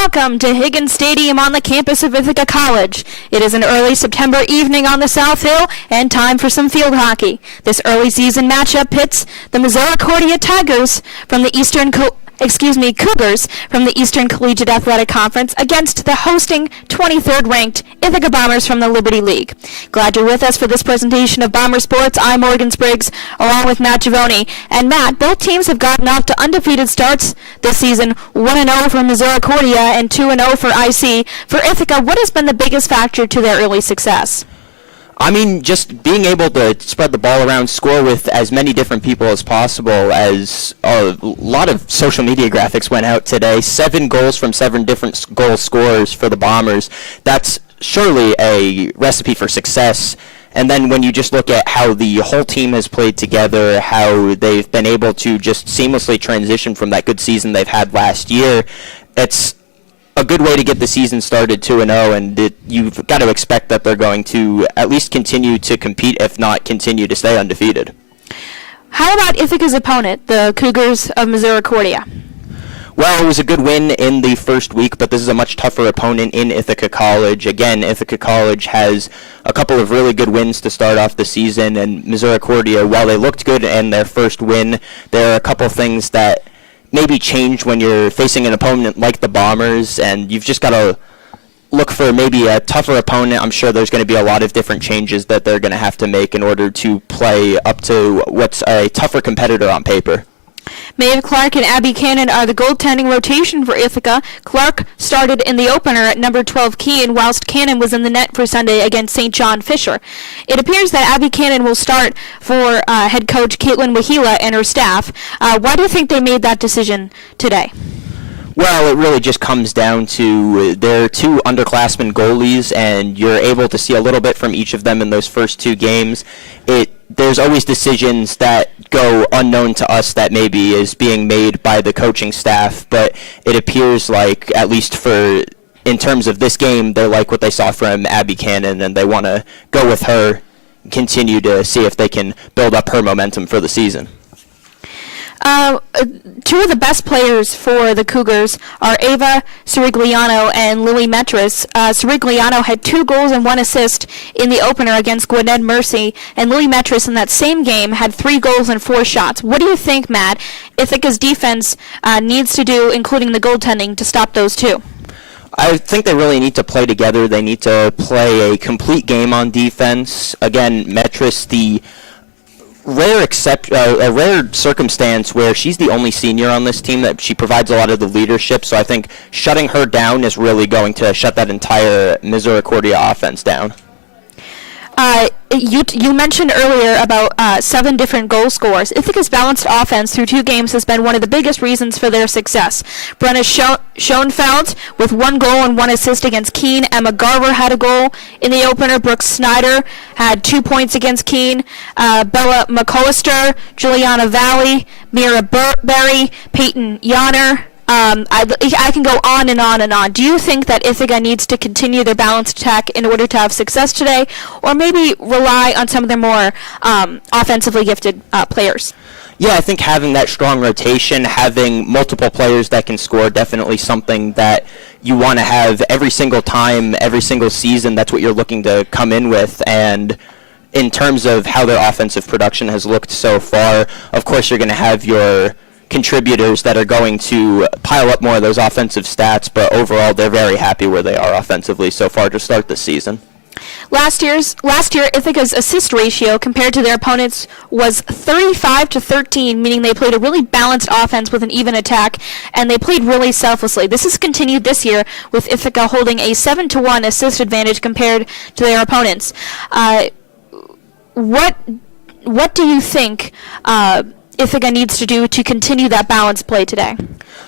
Welcome to Higgins Stadium on the campus of Ithaca College. It is an early September evening on the South Hill and time for some field hockey. This early season matchup pits the Misericordia Tigers from the Cougars from the Eastern Collegiate Athletic Conference against the hosting 23rd ranked Ithaca Bombers from the Liberty League. Glad you're with us for this presentation of Bomber Sports. I'm Morgan Spriggs along with Matt Giavoni. And Matt, both teams have gotten off to undefeated starts this season, 1-0 for Misericordia and 2-0 for IC. For Ithaca, what has been the biggest factor to their early success? I mean, just being able to spread the ball around, score with as many different people as possible. As a lot of social media graphics went out today, 7 goals from 7 different goal scorers for the Bombers. That's surely a recipe for success. And then when you just look at how the whole team has played together, how they've been able to just seamlessly transition from that good season they've had last year, it's a good way to get the season started 2-0, and you've got to expect that they're going to at least continue to compete, if not continue to stay undefeated. How about Ithaca's opponent, the Cougars of Misericordia? Well, it was a good win in the first week, but this is a much tougher opponent in Ithaca College. Again, Ithaca College has a couple of really good wins to start off the season, and Misericordia, while they looked good in their first win, there are a couple things that maybe change when you're facing an opponent like the Bombers, and you've just got to look for maybe a tougher opponent. I'm sure there's going to be a lot of different changes that they're going to have to make in order to play up to what's a tougher competitor on paper. Maeve Clark and Abby Cannon are the goaltending rotation for Ithaca. Clark started in the opener at number 12 Keane, whilst Cannon was in the net for Sunday against St. John Fisher. It appears that Abby Cannon will start for head coach Caitlin Wahila and her staff. Why do you think they made that decision today? Well, it really just comes down to they're 2 underclassmen goalies, and you're able to see a little bit from each of them in those first 2 games. There's always decisions that go unknown to us that maybe is being made by the coaching staff, but it appears like, at least in terms of this game, they like what they saw from Abby Cannon, and they want to go with her, continue to see if they can build up her momentum for the season. 2 of the best players for the Cougars are Ava Sirigliano and Lily Metris. Sirigliano had 2 goals and 1 assist in the opener against Gwinnett Mercy, and Lily Metris in that same game had 3 goals and 4 shots. What do you think, Matt, Ithaca's defense needs to do, including the goaltending, to stop those 2? I think they really need to play together. They need to play a complete game on defense. Again, Metris, a rare circumstance where she's the only senior on this team, that she provides a lot of the leadership, so I think shutting her down is really going to shut that entire Misericordia offense down. You mentioned earlier about 7 different goal scorers. Ithaca's balanced offense through 2 games has been one of the biggest reasons for their success. Brenna Schoenfeld with 1 goal and 1 assist against Keene. Emma Garver had a goal in the opener. Brooke Snyder had 2 points against Keene. Bella McCollister, Juliana Valley, Mira Berry, Peyton Yonner. I can go on and on and on. Do you think that Ithaca needs to continue their balanced attack in order to have success today, or maybe rely on some of their more offensively gifted players? Yeah, I think having that strong rotation, having multiple players that can score, definitely something that you want to have every single time, every single season. That's what you're looking to come in with. And in terms of how their offensive production has looked so far, of course you're going to have your contributors that are going to pile up more of those offensive stats, but overall they're very happy where they are offensively so far to start the season. Last year, Ithaca's assist ratio compared to their opponents was 35-13, meaning they played a really balanced offense with an even attack, and they played really selflessly. This has continued this year, with Ithaca holding a 7-1 assist advantage compared to their opponents. What do you think Ithaca needs to do to continue that balanced play today?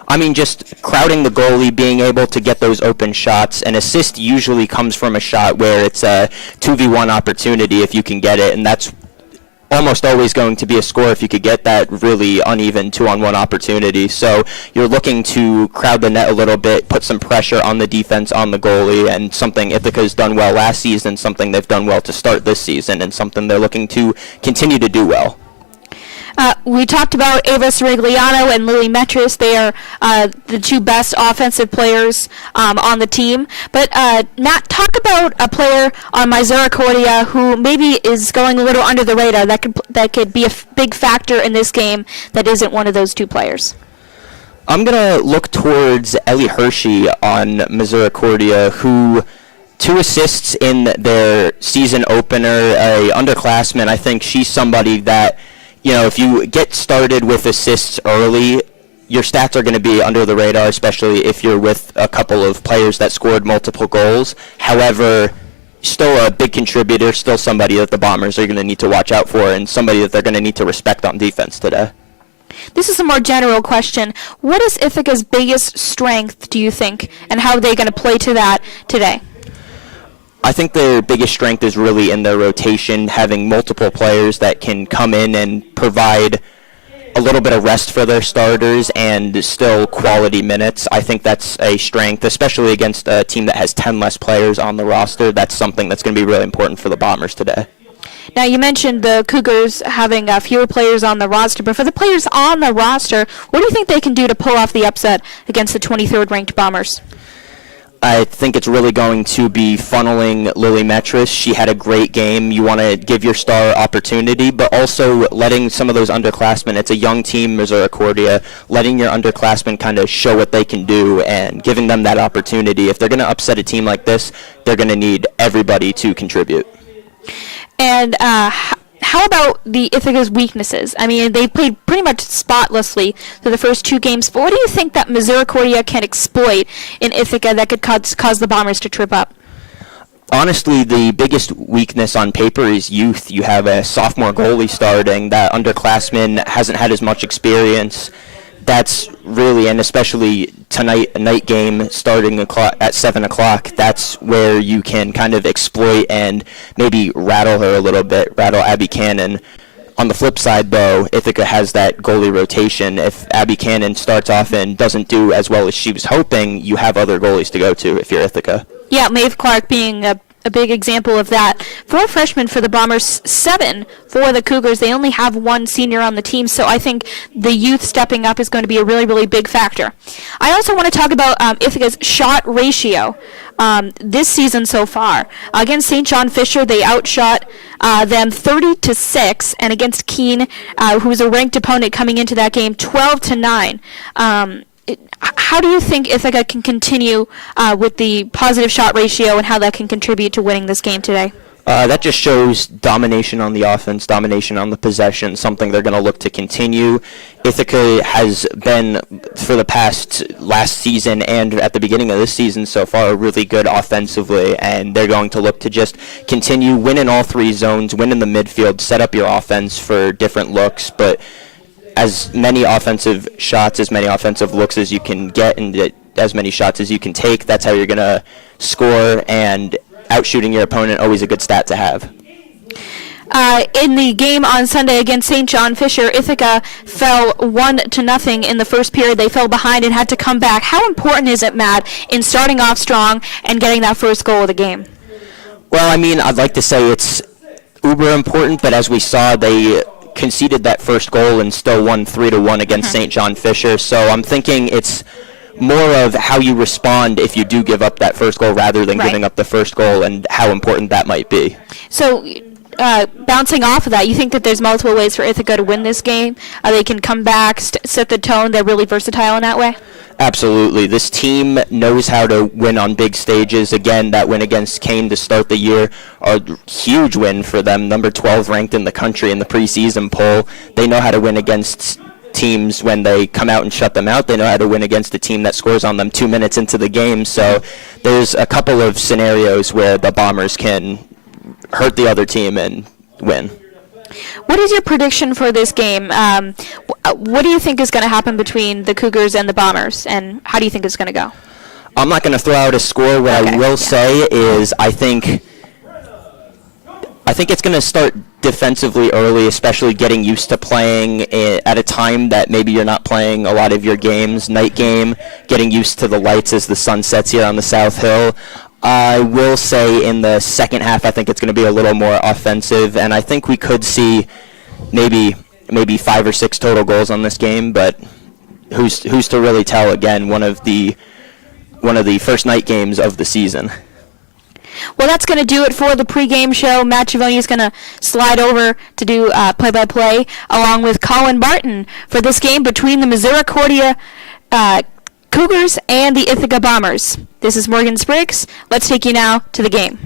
I mean, just crowding the goalie, being able to get those open shots. An assist usually comes from a shot where it's a 2v1 opportunity if you can get it, and that's almost always going to be a score if you could get that really uneven 2-on-1 opportunity. So you're looking to crowd the net a little bit, put some pressure on the defense, on the goalie, and something Ithaca's done well last season, something they've done well to start this season, and something they're looking to continue to do well. We talked about Ava Sirigliano and Lily Metris. They are the two best offensive players on the team. But Matt, talk about a player on Misericordia who maybe is going a little under the radar that could be a big factor in this game that isn't one of those two players. I'm going to look towards Ellie Hershey on Misericordia, who 2 assists in their season opener, a underclassman. I think she's somebody that, if you get started with assists early, your stats are going to be under the radar, especially if you're with a couple of players that scored multiple goals. However, still a big contributor, still somebody that the Bombers are going to need to watch out for, and somebody that they're going to need to respect on defense today. This is a more general question. What is Ithaca's biggest strength, do you think, and how are they going to play to that today? I think their biggest strength is really in their rotation, having multiple players that can come in and provide a little bit of rest for their starters and still quality minutes. I think that's a strength, especially against a team that has 10 less players on the roster. That's something that's going to be really important for the Bombers today. Now, you mentioned the Cougars having fewer players on the roster, but for the players on the roster, what do you think they can do to pull off the upset against the 23rd ranked Bombers? I think it's really going to be funneling Lily Metris. She had a great game. You want to give your star opportunity, but also letting some of those underclassmen, it's a young team, Misericordia, letting your underclassmen kind of show what they can do and giving them that opportunity. If they're going to upset a team like this, they're going to need everybody to contribute. And how about the Ithaca's weaknesses? I mean, they played pretty much spotlessly through the first 2 games, but what do you think that Misericordia can exploit in Ithaca that could cause the Bombers to trip up? Honestly, the biggest weakness on paper is youth. You have a sophomore goalie starting. That underclassman hasn't had as much experience. That's really, and especially tonight, a night game starting at 7 o'clock, that's where you can kind of exploit and maybe rattle her a little bit, rattle Abby Cannon. On the flip side, though, Ithaca has that goalie rotation. If Abby Cannon starts off and doesn't do as well as she was hoping, you have other goalies to go to if you're Ithaca. Yeah, Maeve Clark being a big example of that. 4 freshmen for the Bombers, 7 for the Cougars. They only have 1 senior on the team, so I think the youth stepping up is going to be a really, really big factor. I also want to talk about Ithaca's shot ratio this season so far. Against St. John Fisher, they outshot them 30-6, and against Keene, who was a ranked opponent coming into that game, 12-9. How do you think Ithaca can continue with the positive shot ratio and how that can contribute to winning this game today? That just shows domination on the offense, domination on the possession, something they're going to look to continue. Ithaca has been, for the last season and at the beginning of this season so far, really good offensively, and they're going to look to just continue, win in all 3 zones, win in the midfield, set up your offense for different looks, but as many offensive shots, as many offensive looks as you can get, and as many shots as you can take, that's how you're going to score, and outshooting your opponent, always a good stat to have. In the game on Sunday against St. John Fisher, Ithaca fell 1-0 in the first period. They fell behind and had to come back. How important is it, Matt, in starting off strong and getting that first goal of the game? Well, I mean, I'd like to say it's uber important, but as we saw, they conceded that first goal and still won 3-1 against St. John Fisher. So I'm thinking it's more of how you respond if you do give up that first goal rather than giving up the first goal, and how important that might be. So bouncing off of that, you think that there's multiple ways for Ithaca to win this game? They can come back, set the tone. They're really versatile in that way? Absolutely. This team knows how to win on big stages. Again, that win against Kane to start the year, a huge win for them, number 12 ranked in the country in the preseason poll. They know how to win against teams when they come out and shut them out. They know how to win against a team that scores on them 2 minutes into the game. So there's a couple of scenarios where the Bombers can hurt the other team and win. What is your prediction for this game? What do you think is going to happen between the Cougars and the Bombers, and how do you think it's going to go? I'm not going to throw out a score. What I will say is I think it's going to start defensively early, especially getting used to playing at a time that maybe you're not playing a lot of your games, night game, getting used to the lights as the sun sets here on the South Hill. I will say in the second half, I think it's going to be a little more offensive, and I think we could see maybe maybe 5 or 6 total goals on this game, but who's to really tell? Again, one of the first night games of the season. Well, that's going to do it for the pregame show. Matt Giavoni is going to slide over to do play-by-play along with Colin Barton for this game between the Misericordia Cougars and the Ithaca Bombers. This is Morgan Spriggs. Let's take you now to the game.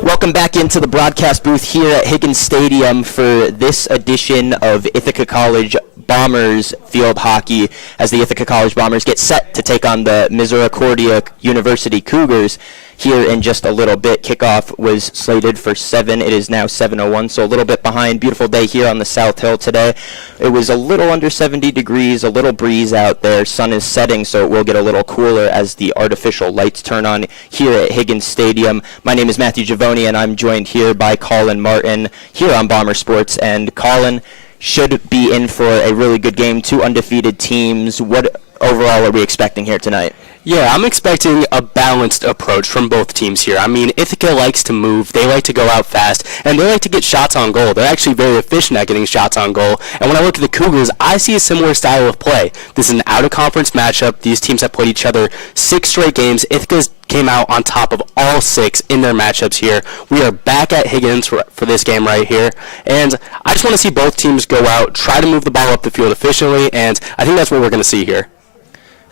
Welcome back into the broadcast booth here at Higgins Stadium for this edition of Ithaca College Bombers field hockey, as the Ithaca College Bombers get set to take on the Misericordia University Cougars here in just a little bit. Kickoff was slated for 7. It is now 7:01, so a little bit behind. Beautiful day here on the South Hill today. It was a little under 70 degrees, a little breeze out there. Sun is setting, so it will get a little cooler as the artificial lights turn on here at Higgins Stadium. My name is Matthew Giavoni, and I'm joined here by Colin Martin here on Bomber Sports. And Colin should be in for a really good game. 2 undefeated teams. What overall are we expecting here tonight? Yeah, I'm expecting a balanced approach from both teams here. I mean, Ithaca likes to move, they like to go out fast, and they like to get shots on goal. They're actually very efficient at getting shots on goal. And when I look at the Cougars, I see a similar style of play. This is an out-of-conference matchup. These teams have played each other 6 straight games. Ithaca's came out on top of all 6 in their matchups here. We are back at Higgins for this game right here. And I just want to see both teams go out, try to move the ball up the field efficiently, and I think that's what we're going to see here.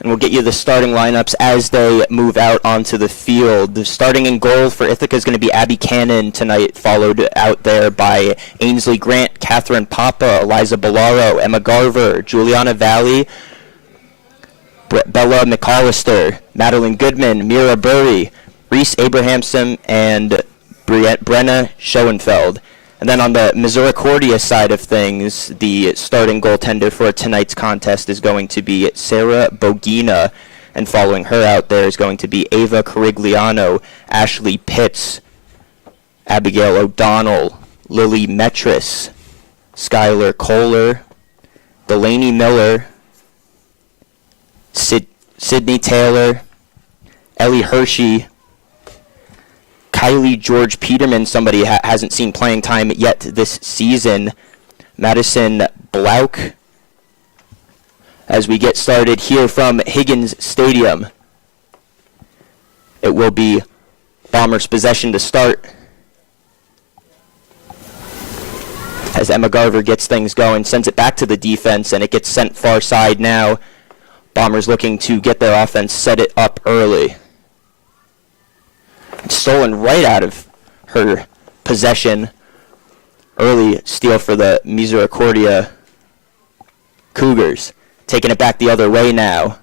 And we'll get you the starting lineups as they move out onto the field. The starting in goal for Ithaca is going to be Abby Cannon tonight, followed out there by Ainsley Grant, Catherine Papa, Eliza Bellaro, Emma Garver, Juliana Valley, Bella McAllister, Madeline Goodman, Mira Burry, Reese Abrahamson, and Brenna Schoenfeld. And then on the Misericordia side of things, the starting goaltender for tonight's contest is going to be Sarah Bogina, and following her out there is going to be Ava Carigliano, Ashley Pitts, Abigail O'Donnell, Lily Metris, Skylar Kohler, Delaney Miller, Sydney Taylor, Ellie Hershey, Kylie George Peterman, somebody hasn't seen playing time yet this season, Madison Blauk, as we get started here from Higgins Stadium. It will be Bombers' possession to start, as Emma Garver gets things going, sends it back to the defense, and it gets sent far side now. Bombers looking to get their offense, set it up early. Stolen right out of her possession. Early steal for the Misericordia Cougars. Taking it back the other way now.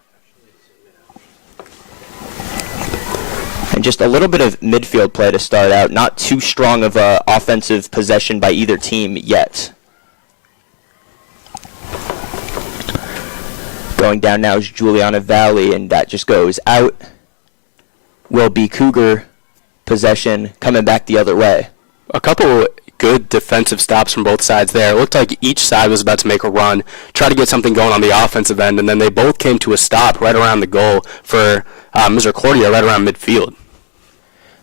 And just a little bit of midfield play to start out. Not too strong of a offensive possession by either team yet. Going down now is Juliana Valley, and that just goes out. Will be Cougar possession, coming back the other way. A couple good defensive stops from both sides there. It looked like each side was about to make a run, try to get something going on the offensive end, and then they both came to a stop right around the goal for Misericordia, right around midfield.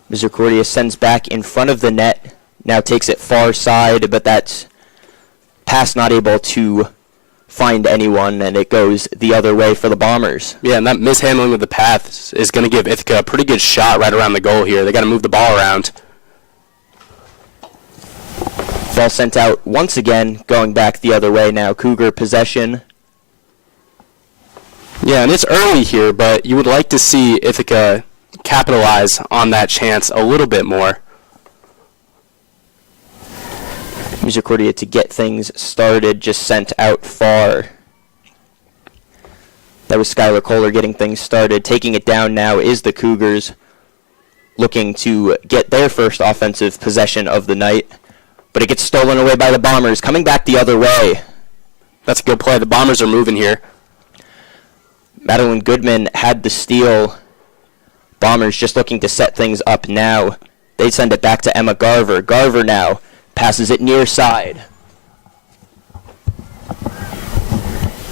Misericordia sends back in front of the net, now takes it far side, but that pass not able to find anyone, and it goes the other way for the Bombers. Yeah, and that mishandling of the path is going to give Ithaca a pretty good shot right around the goal here. They got to move the ball around. Ball sent out once again, going back the other way now. Cougar possession. Yeah, and it's early here, but you would like to see Ithaca capitalize on that chance a little bit more. Misericordia to get things started, just sent out far. That was Skylar Kohler getting things started. Taking it down now is the Cougars, looking to get their first offensive possession of the night. But it gets stolen away by the Bombers, coming back the other way. That's a good play. The Bombers are moving here. Madeline Goodman had the steal. Bombers just looking to set things up now. They send it back to Emma Garver. Garver now passes it near side.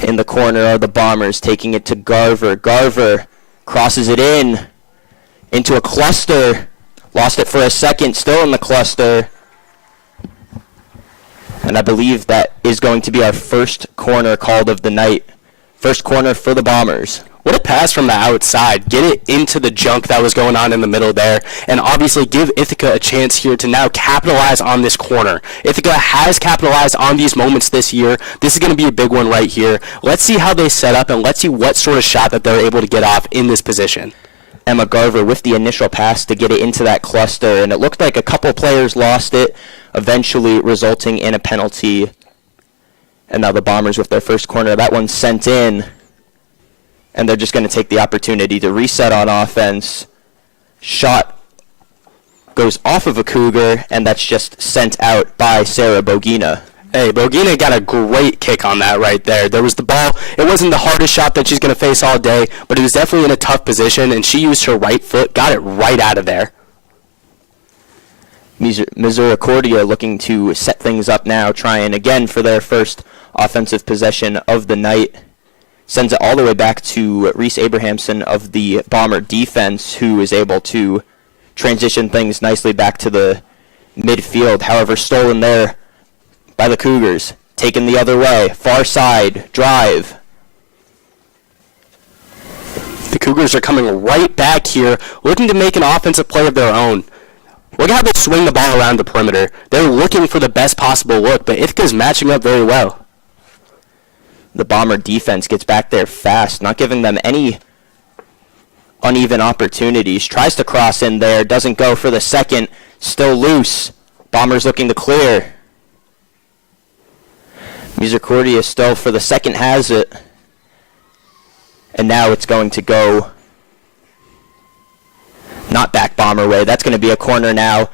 In the corner are the Bombers, taking it to Garver. Garver crosses it into a cluster. Lost it for a second, still in the cluster. And I believe that is going to be our first corner called of the night. First corner for the Bombers. What a pass from the outside. Get it into the junk that was going on in the middle there. And obviously give Ithaca a chance here to now capitalize on this corner. Ithaca has capitalized on these moments this year. This is going to be a big one right here. Let's see how they set up and let's see what sort of shot that they're able to get off in this position. Emma Garver with the initial pass to get it into that cluster. And it looked like a couple players lost it, eventually resulting in a penalty. And now the Bombers with their first corner. That one's sent in. And they're just going to take the opportunity to reset on offense. Shot goes off of a Cougar, and that's just sent out by Sarah Bogina. Hey, Bogina got a great kick on that right there. There was the ball. It wasn't the hardest shot that she's going to face all day, but it was definitely in a tough position, and she used her right foot, got it right out of there. Misericordia looking to set things up now, trying again for their first offensive possession of the night. Sends it all the way back to Reese Abrahamson of the Bomber defense, who is able to transition things nicely back to the midfield. However, stolen there by the Cougars. Taken the other way. Far side. Drive. The Cougars are coming right back here, looking to make an offensive play of their own. Look at how they swing the ball around the perimeter. They're looking for the best possible look, but Ithaca's matching up very well. The Bomber defense gets back there fast, not giving them any uneven opportunities. Tries to cross in there, doesn't go for the second, still loose. Bombers looking to clear. Misericordia still for the second has it. And now it's going to go not back Bomber way. That's going to be a corner now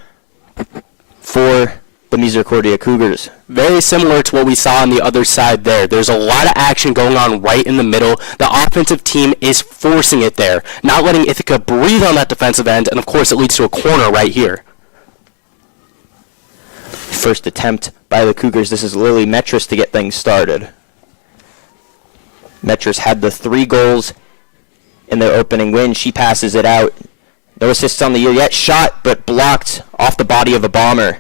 for the Misericordia Cougars. Very similar to what we saw on the other side there. There's a lot of action going on right in the middle. The offensive team is forcing it there, not letting Ithaca breathe on that defensive end, and of course it leads to a corner right here. First attempt by the Cougars. This is Lily Metris to get things started. Metris had the 3 goals in their opening win. She passes it out. No assists on the year yet. Shot, but blocked off the body of a Bomber.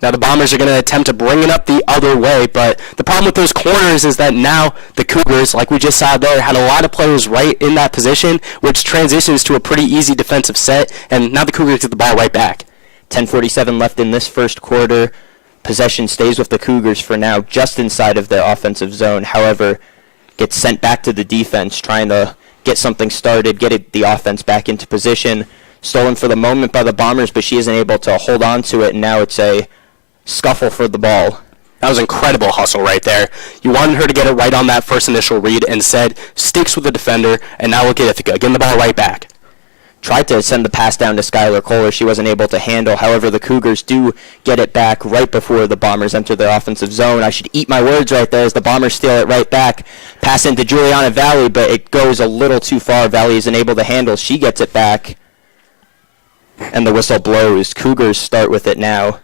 Now the Bombers are going to attempt to bring it up the other way, but the problem with those corners is that now the Cougars, like we just saw there, had a lot of players right in that position, which transitions to a pretty easy defensive set, and now the Cougars get the ball right back. 10:47 left in this first quarter. Possession stays with the Cougars for now, just inside of their offensive zone. However, gets sent back to the defense, trying to get something started, the offense back into position. Stolen for the moment by the Bombers, but she isn't able to hold on to it, and now it's a scuffle for the ball. That was incredible hustle right there. You wanted her to get it right on that first initial read, and said sticks with the defender, and now look at Ithaca, getting the ball right back. Tried to send the pass down to Skylar Kohler. She wasn't able to handle. However, the Cougars do get it back right before the Bombers enter their offensive zone. I should eat my words right there as the Bombers steal it right back. Pass into Juliana Valley, but it goes a little too far. Valley isn't able to handle. She gets it back. And the whistle blows. Cougars start with it now.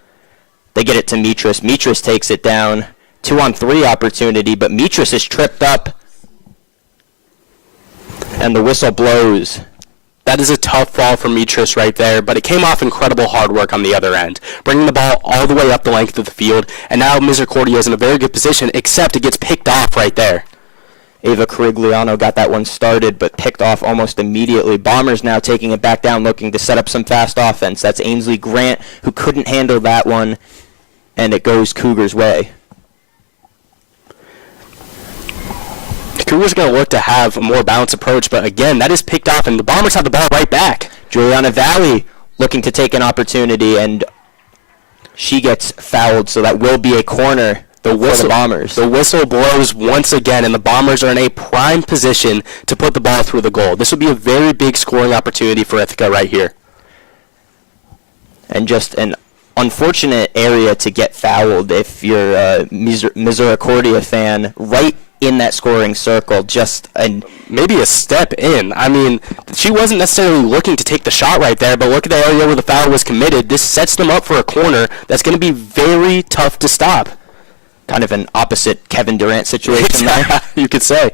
They get it to Mitras. Mitras takes it down. 2-on-3 opportunity, but Mitras is tripped up. And the whistle blows. That is a tough fall for Mitris right there, but it came off incredible hard work on the other end, bringing the ball all the way up the length of the field, and now Misericordia is in a very good position, except it gets picked off right there. Ava Carigliano got that one started, but picked off almost immediately. Bombers now taking it back down, looking to set up some fast offense. That's Ainsley Grant, who couldn't handle that one, and it goes Cougars' way. The Cougars are going to look to have a more balanced approach, but again, that is picked off, and the Bombers have the ball right back. Juliana Valley looking to take an opportunity, and she gets fouled, so that will be a corner. For the Bombers. The whistle blows once again, and the Bombers are in a prime position to put the ball through the goal. This would be a very big scoring opportunity for Ithaca right here. And just an unfortunate area to get fouled if you're a Misericordia fan, right in that scoring circle, maybe a step in. I mean, she wasn't necessarily looking to take the shot right there, but look at the area where the foul was committed. This sets them up for a corner that's going to be very tough to stop. Kind of an opposite Kevin Durant situation there. You could say.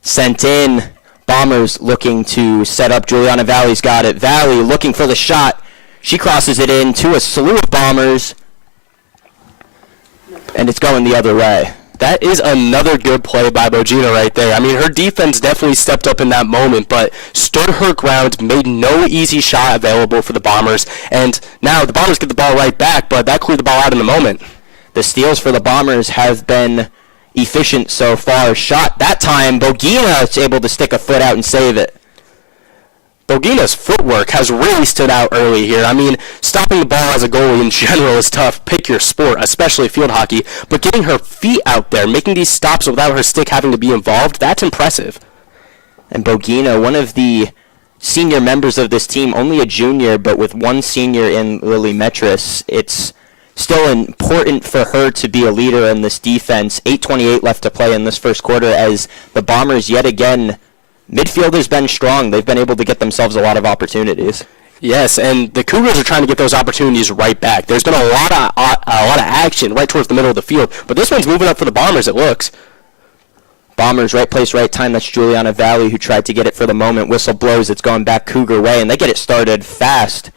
Sent in. Bombers looking to set up. Juliana Valley's got it. Valley looking for the shot. She crosses it in to a slew of Bombers. And it's going the other way. That is another good play by Bogina right there. I mean, her defense definitely stepped up in that moment, but stood her ground, made no easy shot available for the Bombers. And now the Bombers get the ball right back, but that cleared the ball out in the moment. The steals for the Bombers have been efficient so far. Shot that time, Bogina is able to stick a foot out and save it. Bogina's footwork has really stood out early here. I mean, stopping the ball as a goalie in general is tough. Pick your sport, especially field hockey. But getting her feet out there, making these stops without her stick having to be involved, that's impressive. And Bogina, one of the senior members of this team, only a junior, but with one senior in Lily Metris, it's still important for her to be a leader in this defense. 8:28 left to play in this first quarter as the Bombers yet again, midfield has been strong. They've been able to get themselves a lot of opportunities. Yes, and the Cougars are trying to get those opportunities right back. There's been a lot of action right towards the middle of the field, but this one's moving up for the Bombers, it looks. Bombers, right place, right time. That's Juliana Valley who tried to get it for the moment. Whistle blows. It's going back Cougar way, and they get it started fast.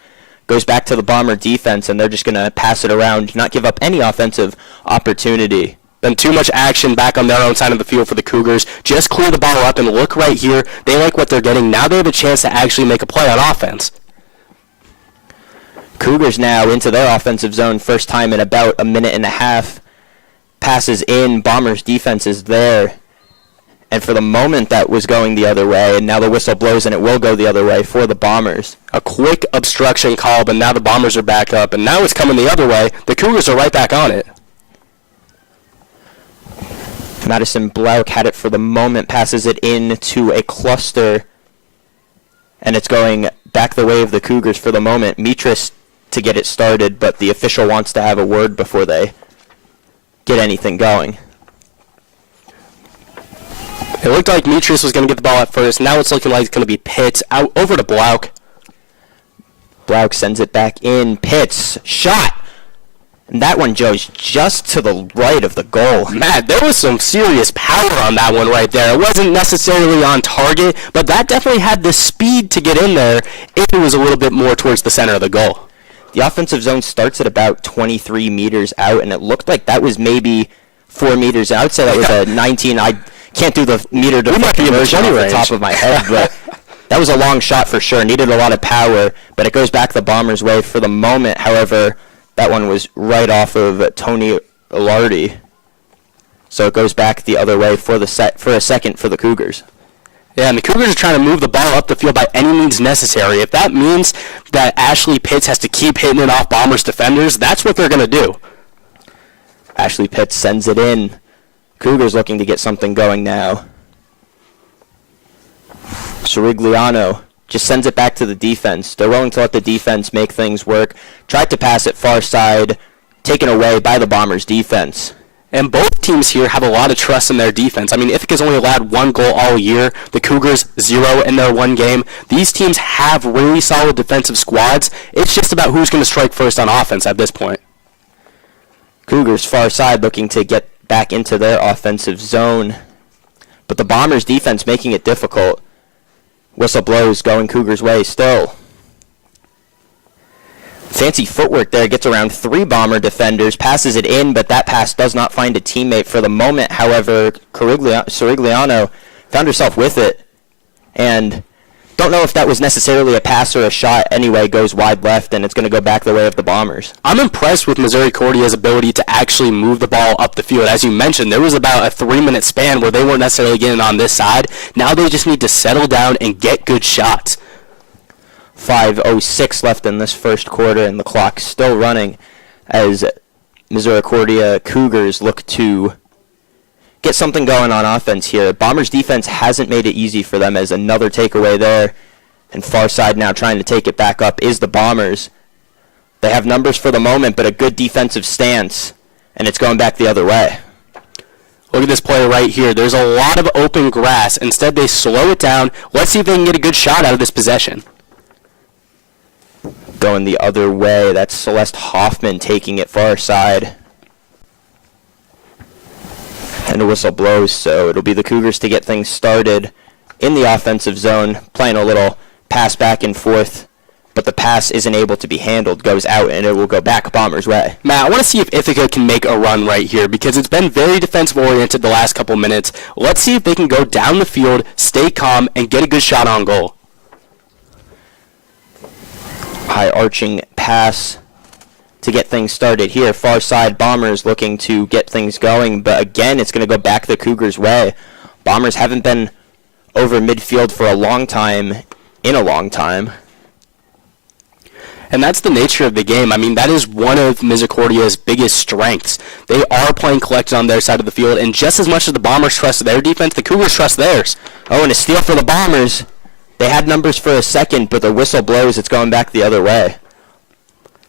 Goes back to the Bomber defense, and they're just going to pass it around, not give up any offensive opportunity. Then too much action back on their own side of the field for the Cougars. Just clear the ball up and look right here. They like what they're getting. Now they have a chance to actually make a play on offense. Cougars now into their offensive zone, first time in about a minute and a half. Passes in, Bombers defense is there. And for the moment, that was going the other way, and now the whistle blows, and it will go the other way for the Bombers. A quick obstruction call, but now the Bombers are back up, and now it's coming the other way. The Cougars are right back on it. Madison Blauk had it for the moment, passes it in to a cluster, and it's going back the way of the Cougars for the moment. Mitris to get it started, but the official wants to have a word before they get anything going. It looked like Mitris was going to get the ball at first. Now it's looking like it's going to be Pitts. Out over to Blauk. Blauk sends it back in. Pitts, shot. And that one goes just to the right of the goal. Matt, there was some serious power on that one right there. It wasn't necessarily on target, but that definitely had the speed to get in there if it was a little bit more towards the center of the goal. The offensive zone starts at about 23 meters out, and it looked like that was maybe 4 meters out. I would say that was a 19. I can't do the meter to conversion off the top of my head, but that was a long shot for sure. Needed a lot of power, but it goes back the Bombers' way for the moment. However, that one was right off of Tony Ilardi, so it goes back the other way for a second for the Cougars. Yeah, and the Cougars are trying to move the ball up the field by any means necessary. If that means that Ashley Pitts has to keep hitting it off Bombers defenders, that's what they're going to do. Ashley Pitts sends it in. Cougars looking to get something going now. Sirigliano just sends it back to the defense. They're willing to let the defense make things work. Tried to pass it far side, taken away by the Bombers defense. And both teams here have a lot of trust in their defense. I mean, Ithaca's only allowed 1 goal all year. The Cougars, 0 in their 1 game. These teams have really solid defensive squads. It's just about who's going to strike first on offense at this point. Cougars far side looking to get back into their offensive zone. But the Bombers defense making it difficult. Whistle blows, going Cougars' way still. Fancy footwork there, gets around 3 Bomber defenders, passes it in, but that pass does not find a teammate for the moment. However, Sorigliano found herself with it, and don't know if that was necessarily a pass or a shot. Anyway, goes wide left, and it's going to go back the way of the Bombers. I'm impressed with Misericordia's ability to actually move the ball up the field. As you mentioned, there was about a 3-minute span where they weren't necessarily getting on this side. Now they just need to settle down and get good shots. 5:06 left in this first quarter, and the clock still running as Misericordia Cougars look to get something going on offense here. Bombers defense hasn't made it easy for them, as another takeaway there. And far side now trying to take it back up is the Bombers. They have numbers for the moment, but a good defensive stance, and it's going back the other way. Look at this play right here. There's a lot of open grass. Instead, they slow it down. Let's see if they can get a good shot out of this possession. Going the other way, that's Celeste Hoffman taking it far side. And a whistle blows, so it'll be the Cougars to get things started in the offensive zone, playing a little pass back and forth, but the pass isn't able to be handled, goes out, and it will go back Bombers' way. Matt, I want to see if Ithaca can make a run right here, because it's been very defensive-oriented the last couple minutes. Let's see if they can go down the field, stay calm, and get a good shot on goal. High arching pass to get things started here. Far side Bombers looking to get things going, but again it's going to go back the Cougars' way. Bombers haven't been over midfield for a long time, And that's the nature of the game. I mean, that is one of Misericordia's biggest strengths. They are playing collected on their side of the field, and just as much as the Bombers trust their defense, the Cougars trust theirs. Oh, and a steal for the Bombers. They had numbers for a second, but the whistle blows. It's going back the other way.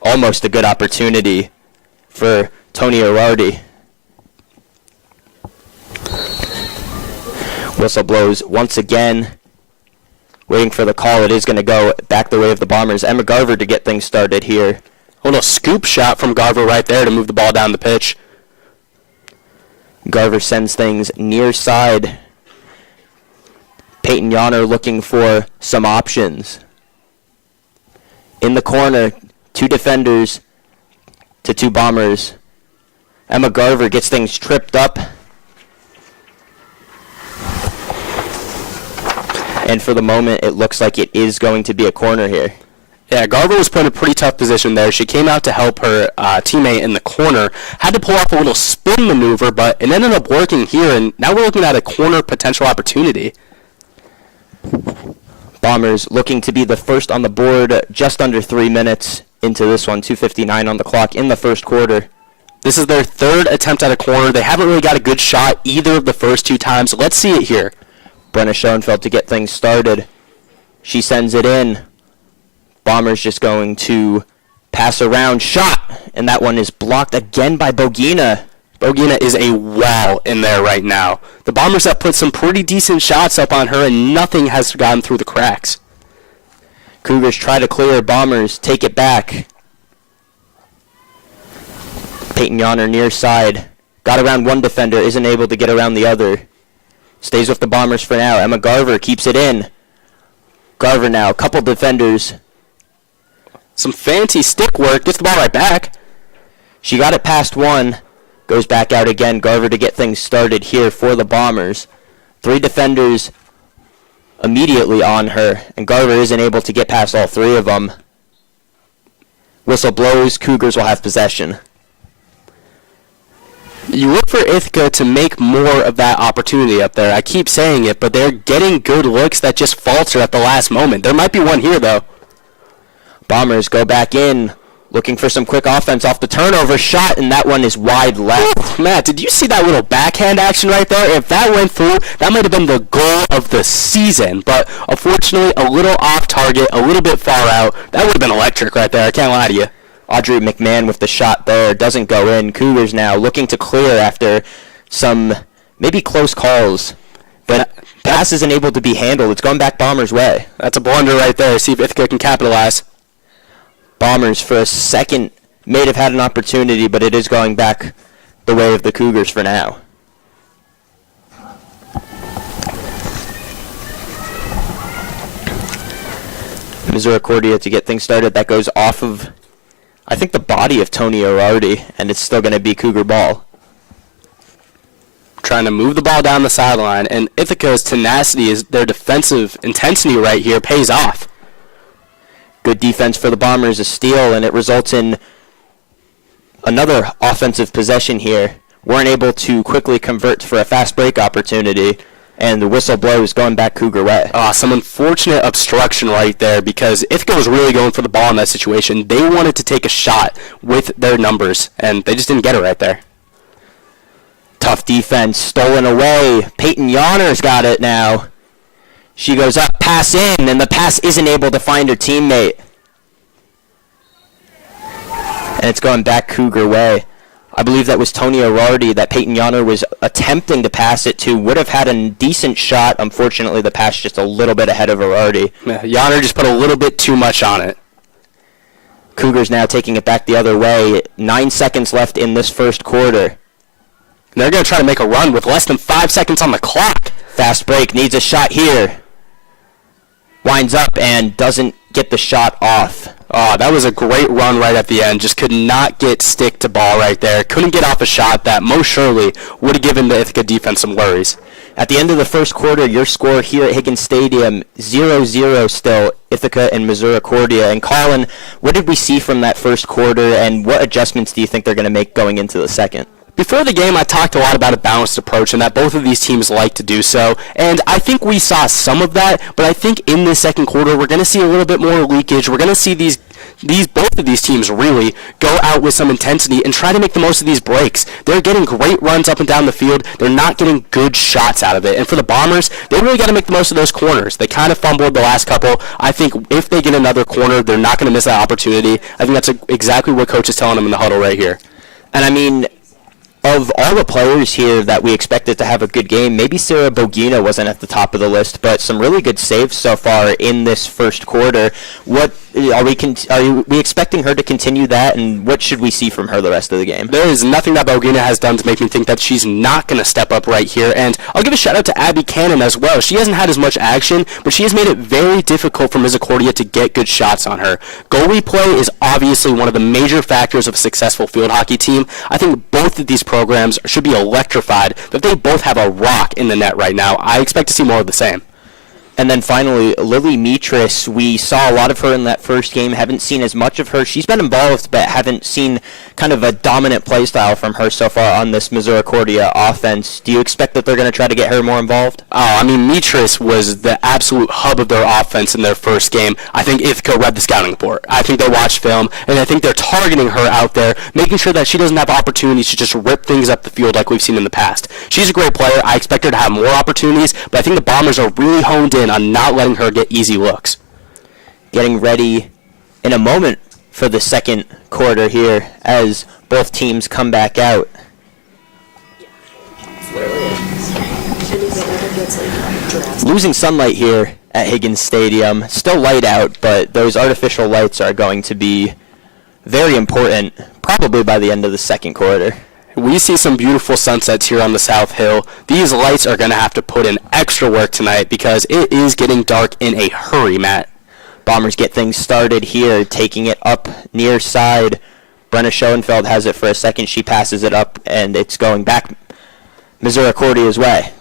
Almost a good opportunity for Tony Arardi. Whistle blows once again. Waiting for the call. It is going to go back the way of the Bombers. Emma Garver to get things started here. A little scoop shot from Garver right there to move the ball down the pitch. Garver sends things near side. Peyton Yonner looking for some options. In the corner, 2 defenders to 2 Bombers. Emma Garver gets things tripped up. And for the moment, it looks like it is going to be a corner here. Yeah, Garver was put in a pretty tough position there. She came out to help her teammate in the corner. Had to pull off a little spin maneuver, but it ended up working here, and now we're looking at a corner potential opportunity. Bombers looking to be the first on the board just under 3 minutes into this one. 2:59 on the clock in the first quarter. This is their 3rd attempt at a corner. They haven't really got a good shot either of the first 2 times. Let's see it here. Brenna Schoenfeld to get things started. She sends it in. Bombers just going to pass around. Shot! And that one is blocked again by Bogina. Bogina is a wall in there right now. The Bombers have put some pretty decent shots up on her, and nothing has gotten through the cracks. Cougars try to clear. Bombers take it back. Peyton Yonner near side. Got around one defender, isn't able to get around the other. Stays with the Bombers for now. Emma Garver keeps it in. Garver now, a couple defenders. Some fancy stick work, gets the ball right back. She got it past one. Goes back out again. Garver to get things started here for the Bombers. 3 defenders immediately on her, and Garver isn't able to get past all 3 of them. Whistle blows. Cougars will have possession. You look for Ithaca to make more of that opportunity up there. I keep saying it, but they're getting good looks that just falter at the last moment. There might be one here, though. Bombers go back in, looking for some quick offense off the turnover shot, and that one is wide left. Ooh, Matt, did you see that little backhand action right there? If that went through, that might have been the goal of the season, but unfortunately, a little off target, a little bit far out. That would have been electric right there, I can't lie to you. Audrey McMahon with the shot there, doesn't go in. Cougars now looking to clear after some maybe close calls, but pass isn't able to be handled. It's going back Bombers' way. That's a blunder right there. See if Ithaca can capitalize. Bombers for a second may have had an opportunity, but it is going back the way of the Cougars for now. Misericordia to get things started. That goes off of, I think, the body of Tony O'Rourke, and it's still going to be Cougar ball. Trying to move the ball down the sideline, and Ithaca's tenacity, is their defensive intensity right here, pays off. Good defense for the Bombers, a steal, and it results in another offensive possession here. Weren't able to quickly convert for a fast break opportunity, and the whistle blows going back Cougar way. Some unfortunate obstruction right there, because Ithaca was really going for the ball in that situation. They wanted to take a shot with their numbers, and they just didn't get it right there. Tough defense, stolen away. Peyton Yonner's got it now. She goes up, pass in, and the pass isn't able to find her teammate. And it's going back Cougar way. I believe that was Tony O'Rourke that Peyton Yonner was attempting to pass it to. Would have had a decent shot. Unfortunately, the pass just a little bit ahead of O'Rourke. Yonner just put a little bit too much on it. Cougars now taking it back the other way. 9 seconds left in this first quarter. And they're going to try to make a run with less than 5 seconds on the clock. Fast break, needs a shot here. Winds up and doesn't get the shot off. Oh, that was a great run right at the end. Just could not get stick to ball right there. Couldn't get off a shot that most surely would have given the Ithaca defense some worries. At the end of the first quarter, your score here at Higgins Stadium, 0-0 still, Ithaca and Misericordia. And Colin, what did we see from that first quarter, and what adjustments do you think they're going to make going into the second? Before the game, I talked a lot about a balanced approach and that both of these teams like to do so. And I think we saw some of that, but I think in the second quarter, we're going to see a little bit more leakage. We're going to see both of these teams really go out with some intensity and try to make the most of these breaks. They're getting great runs up and down the field. They're not getting good shots out of it. And for the Bombers, they really got to make the most of those corners. They kind of fumbled the last couple. I think if they get another corner, they're not going to miss that opportunity. I think that's exactly what Coach is telling them in the huddle right here. And I mean, of all the players here that we expected to have a good game, maybe Sarah Bogina wasn't at the top of the list, but some really good saves so far in this first quarter. What are we expecting her to continue that, and what should we see from her the rest of the game? There is nothing that Bogina has done to make me think that she's not going to step up right here, and I'll give a shout out to Abby Cannon as well. She hasn't had as much action, but she has made it very difficult for Misericordia to get good shots on her. Goalie play is obviously one of the major factors of a successful field hockey team. I think both of these programs should be electrified, but they both have a rock in the net right now. I expect to see more of the same. And then finally, Lily Mitras, we saw a lot of her in that first game, haven't seen as much of her. She's been involved, but haven't seen kind of a dominant play style from her so far on this Misericordia offense. Do you expect that they're going to try to get her more involved? Mitras was the absolute hub of their offense in their first game. I think Ithaca read the scouting report. I think they watched film, and I think they're targeting her out there, making sure that she doesn't have opportunities to just rip things up the field like we've seen in the past. She's a great player. I expect her to have more opportunities, but I think the Bombers are really honed in on not letting her get easy looks. Getting ready in a moment for the second quarter here as both teams come back out. Losing sunlight here at Higgins Stadium. Still light out, but those artificial lights are going to be very important probably by the end of the second quarter. We see some beautiful sunsets here on the South Hill. These lights are going to have to put in extra work tonight because it is getting dark in a hurry, Matt. Bombers get things started here, taking it up near side. Brenna Schoenfeld has it for a second. She passes it up, and it's going back Misericordia's way.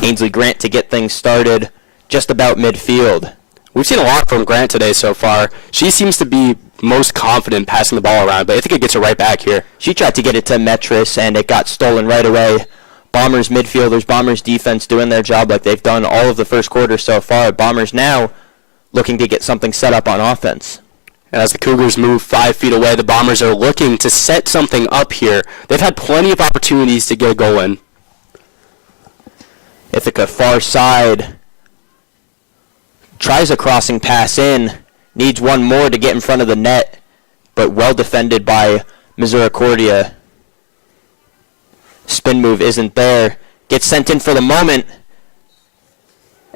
Ainsley Grant to get things started just about midfield. We've seen a lot from Grant today so far. She seems to be most confident passing the ball around, but I think it gets her right back here. She tried to get it to Metris, and it got stolen right away. Bombers midfielders, Bombers defense doing their job like they've done all of the first quarter so far. Bombers now looking to get something set up on offense. And as the Cougars move 5 feet away, the Bombers are looking to set something up here. They've had plenty of opportunities to get a goal in. Ithaca far side. Tries a crossing pass in. Needs one more to get in front of the net, but well defended by Misericordia. Spin move isn't there. Gets sent in for the moment,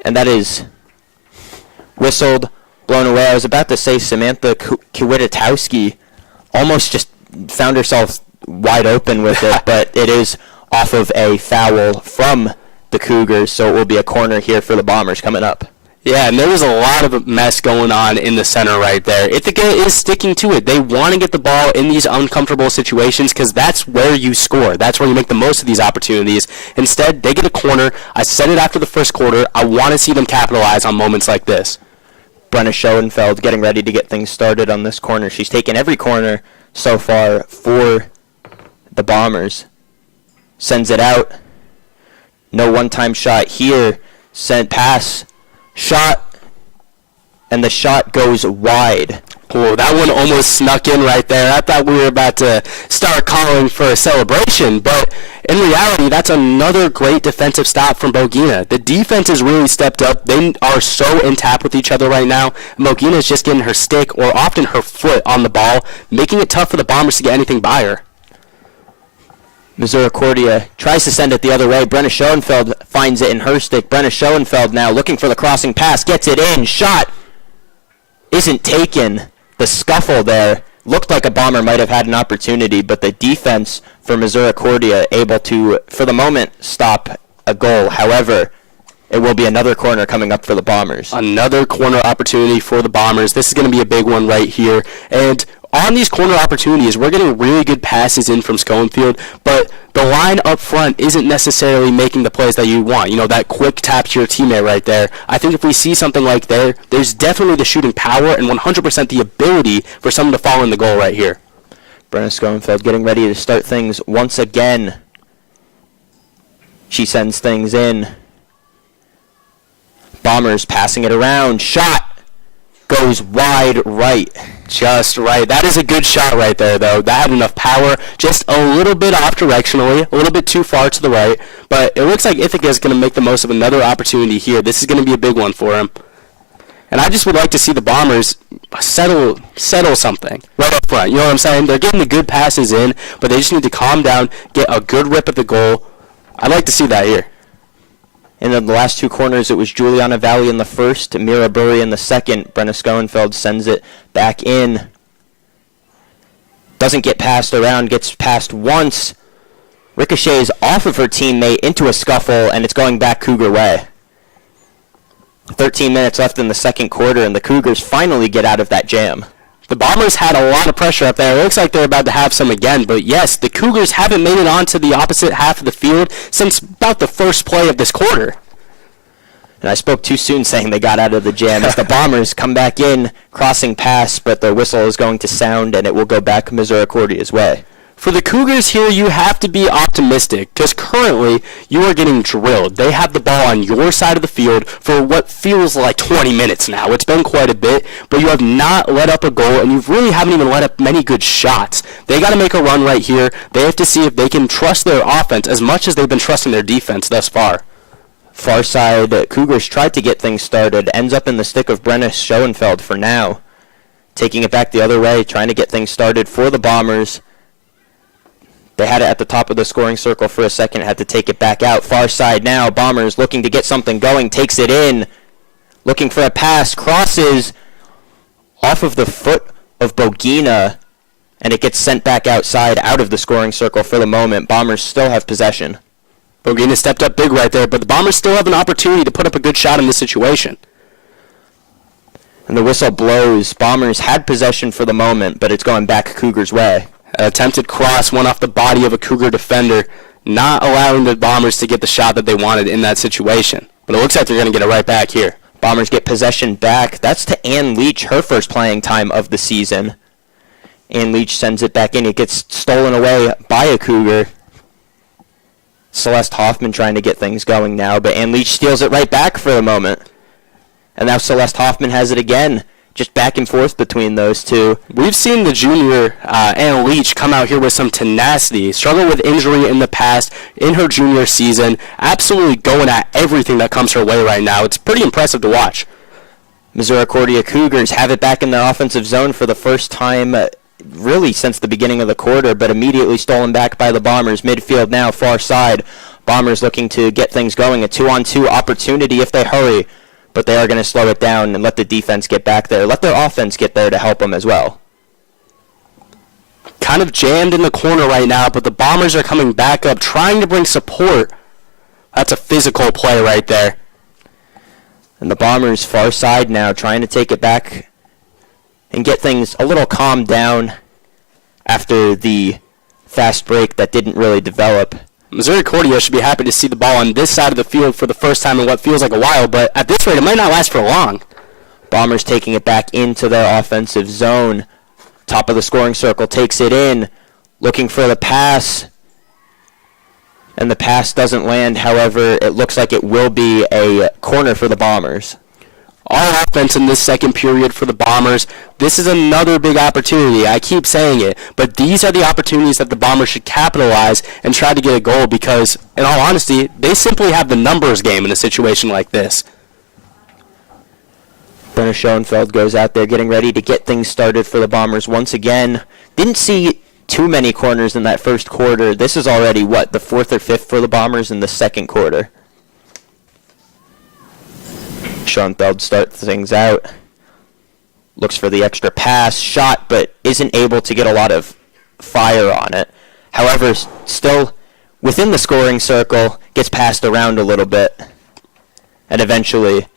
and that is whistled, blown away. I was about to say Samantha Kwiatkowski almost just found herself wide open with it, but it is off of a foul from the Cougars, so it will be a corner here for the Bombers coming up. Yeah, and there was a lot of mess going on in the center right there. Ithaca is sticking to it. They want to get the ball in these uncomfortable situations because that's where you score. That's where you make the most of these opportunities. Instead, they get a corner. I said it after the first quarter. I want to see them capitalize on moments like this. Brenna Schoenfeld getting ready to get things started on this corner. She's taken every corner so far for the Bombers. Sends it out. No one-time shot here. Sent pass. Shot. And the shot goes wide. Oh, that one almost snuck in right there. I thought we were about to start calling for a celebration, but in reality, that's another great defensive stop from Bogina. The defense has really stepped up. They are so in tap with each other right now. Bogina is just getting her stick or often her foot on the ball, making it tough for the Bombers to get anything by her. Misericordia tries to send it the other way. Brenna Schoenfeld finds it in her stick. Brenna Schoenfeld now looking for the crossing pass. Gets it in. Shot isn't taken. The scuffle there looked like a Bomber might have had an opportunity, but the defense for Misericordia able to, for the moment, stop a goal. However, it will be another corner coming up for the Bombers. Another corner opportunity for the Bombers. This is going to be a big one right here. And on these corner opportunities, we're getting really good passes in from Schoenfield, but the line up front isn't necessarily making the plays that you want. You know, that quick tap to your teammate right there. I think if we see something like there's definitely the shooting power and 100% the ability for someone to fall in the goal right here. Brenna Schoenfeld getting ready to start things once again. She sends things in. Bombers passing it around. Shot goes wide right. Just right. That is a good shot right there, though. That had enough power. Just a little bit off directionally, a little bit too far to the right. But it looks like Ithaca is going to make the most of another opportunity here. This is going to be a big one for him. And I just would like to see the Bombers settle something right up front. You know what I'm saying? They're getting the good passes in, but they just need to calm down, get a good rip at the goal. I'd like to see that here. And then the last two corners, it was Juliana Valley in the first, Mira Burry in the second. Brenna Schoenfeld sends it back in. Doesn't get passed around, gets passed once. Ricochets off of her teammate into a scuffle, and it's going back Cougar way. 13 minutes left in the second quarter, and the Cougars finally get out of that jam. The Bombers had a lot of pressure up there. It looks like they're about to have some again. But yes, the Cougars haven't made it onto the opposite half of the field since about the first play of this quarter. And I spoke too soon saying they got out of the jam as the Bombers come back in, crossing pass, but the whistle is going to sound, and it will go back Misericordia's way. For the Cougars here, you have to be optimistic because currently you are getting drilled. They have the ball on your side of the field for what feels like 20 minutes now. It's been quite a bit, but you have not let up a goal, and you really haven't even let up many good shots. They got to make a run right here. They have to see if they can trust their offense as much as they've been trusting their defense thus far. Far side, Cougars tried to get things started. Ends up in the stick of Brenna Schoenfeld for now. Taking it back the other way, trying to get things started for the Bombers. They had it at the top of the scoring circle for a second, had to take it back out. Far side now, Bombers looking to get something going, takes it in. Looking for a pass, crosses off of the foot of Bogina, and it gets sent back outside, out of the scoring circle for the moment. Bombers still have possession. Bogina stepped up big right there, but the Bombers still have an opportunity to put up a good shot in this situation. And the whistle blows. Bombers had possession for the moment, but it's going back Cougars' way. An attempted cross went off the body of a Cougar defender, not allowing the Bombers to get the shot that they wanted in that situation. But it looks like they're going to get it right back here. Bombers get possession back. That's to Ann Leach, her first playing time of the season. Ann Leach sends it back in. It gets stolen away by a Cougar. Celeste Hoffman trying to get things going now, but Ann Leach steals it right back for a moment. And now Celeste Hoffman has it again. Just back and forth between those two. We've seen the junior Anna Leach come out here with some tenacity, struggle with injury in the past in her junior season, absolutely going at everything that comes her way right now. It's pretty impressive to watch. Misericordia Cougars have it back in their offensive zone for the first time really since the beginning of the quarter, but immediately stolen back by the Bombers. Midfield now, far side. Bombers looking to get things going. A 2-on-2 opportunity if they hurry. But they are going to slow it down and let the defense get back there. Let their offense get there to help them as well. Kind of jammed in the corner right now, but the Bombers are coming back up, trying to bring support. That's a physical play right there. And the Bombers far side now trying to take it back and get things a little calmed down after the fast break that didn't really develop. Misericordia should be happy to see the ball on this side of the field for the first time in what feels like a while, but at this rate, it might not last for long. Bombers taking it back into their offensive zone. Top of the scoring circle takes it in, looking for the pass. And the pass doesn't land. However, it looks like it will be a corner for the Bombers. All offense in this second period for the Bombers. This is another big opportunity. I keep saying it, but these are the opportunities that the Bombers should capitalize and try to get a goal because, in all honesty, they simply have the numbers game in a situation like this. Brenna Schoenfeld goes out there getting ready to get things started for the Bombers once again. Didn't see too many corners in that first quarter. This is already, the fourth or fifth for the Bombers in the second quarter. Schoenfeld starts things out. Looks for the extra pass, shot, but isn't able to get a lot of fire on it. However, still within the scoring circle, gets passed around a little bit. And eventually,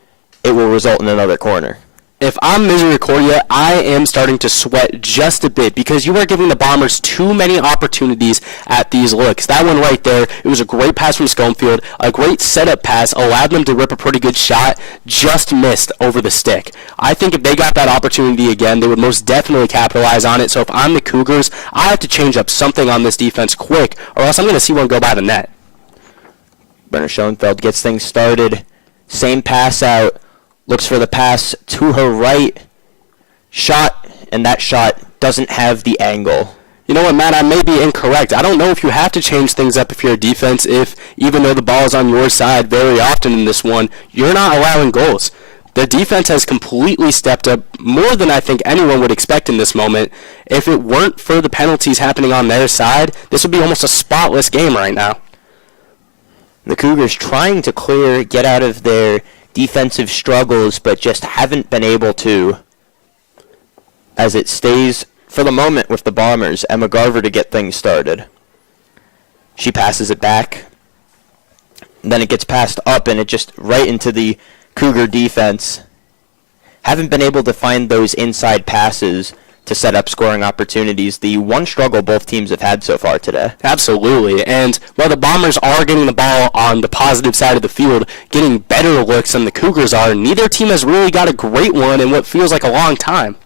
it will result in another corner. If I'm Misericordia, I am starting to sweat just a bit because you are giving the Bombers too many opportunities at these looks. That one right there, it was a great pass from Schoenfeld, a great setup pass, allowed them to rip a pretty good shot, just missed over the stick. I think if they got that opportunity again, they would most definitely capitalize on it. So if I'm the Cougars, I have to change up something on this defense quick, or else I'm going to see one go by the net. Brenna Schoenfeld gets things started. Same pass out. Looks for the pass to her right. Shot, and that shot doesn't have the angle. You know what, Matt, I may be incorrect. I don't know if you have to change things up if you're a defense, if even though the ball is on your side very often in this one, you're not allowing goals. The defense has completely stepped up more than I think anyone would expect in this moment. If it weren't for the penalties happening on their side, this would be almost a spotless game right now. The Cougars trying to get out of their defensive struggles, but just haven't been able to, as it stays for the moment with the Bombers. Emma Garver to get things started. She passes it back. Then it gets passed up, and it just right into the Cougar defense. Haven't been able to find those inside passes to set up scoring opportunities. The one struggle both teams have had so far today. Absolutely. And while the Bombers are getting the ball on the positive side of the field, getting better looks than the Cougars are, neither team has really got a great one in what feels like a long time.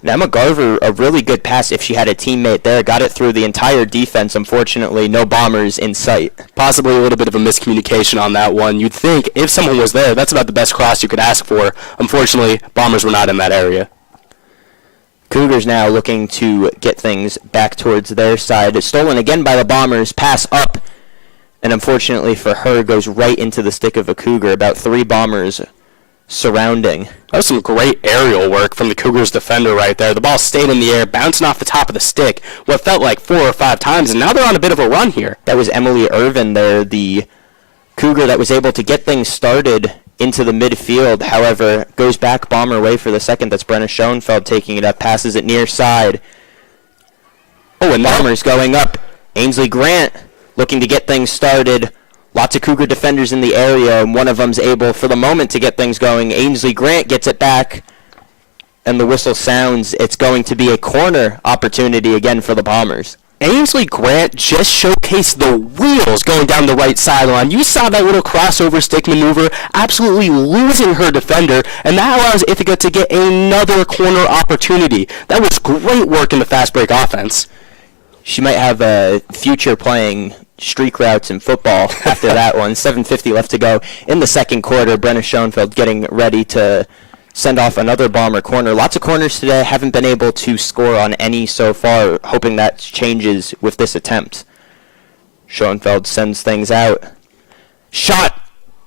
And Emma Garver, a really good pass if she had a teammate there. Got it through the entire defense. Unfortunately, no Bombers in sight. Possibly a little bit of a miscommunication on that one. You'd think if someone was there, that's about the best cross you could ask for. Unfortunately, Bombers were not in that area. Cougars now looking to get things back towards their side. It's stolen again by the Bombers. Pass up. And unfortunately for her, goes right into the stick of a Cougar. About 3 Bombers surrounding. That was some great aerial work from the Cougars defender right there. The ball stayed in the air, bouncing off the top of the stick, what felt like 4 or 5 times, and now they're on a bit of a run here. That was Emily Irvin there, the Cougar that was able to get things started into the midfield. However, goes back Bomber way for the second. That's Brenna Schoenfeld taking it up, passes it near side. Oh, and Bombers going up. Ainsley Grant looking to get things started. Lots of Cougar defenders in the area, and one of them's able for the moment to get things going. Ainsley Grant gets it back, and the whistle sounds. It's going to be a corner opportunity again for the Bombers. Ainsley Grant just showcased the wheels going down the right sideline. You saw that little crossover stick maneuver, absolutely losing her defender, and that allows Ithaca to get another corner opportunity. That was great work in the fast break offense. She might have a future playing streak routes in football after that one. 7:50 left to go in the second quarter. Brenna Schoenfeld getting ready to send off another Bomber corner. Lots of corners today. Haven't been able to score on any so far. Hoping that changes with this attempt. Schoenfeld sends things out. Shot!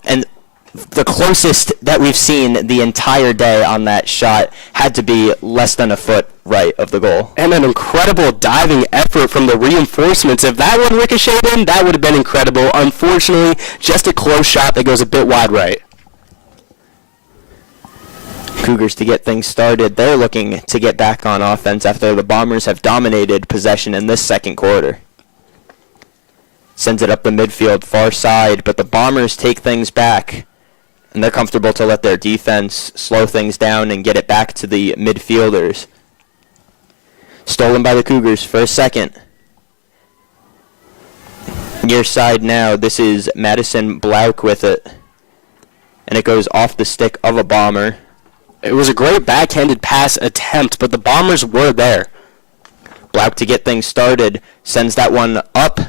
And the closest that we've seen the entire day on that shot had to be less than a foot right of the goal. And an incredible diving effort from the reinforcements. If that one ricocheted in, that would have been incredible. Unfortunately, just a close shot that goes a bit wide right. Cougars to get things started. They're looking to get back on offense after the Bombers have dominated possession in this second quarter. Sends it up the midfield, far side, but the Bombers take things back. And they're comfortable to let their defense slow things down and get it back to the midfielders. Stolen by the Cougars for a second. Near side now, this is Madison Blauk with it. And it goes off the stick of a Bomber. It was a great backhanded pass attempt, but the Bombers were there. Blauk to get things started, sends that one up.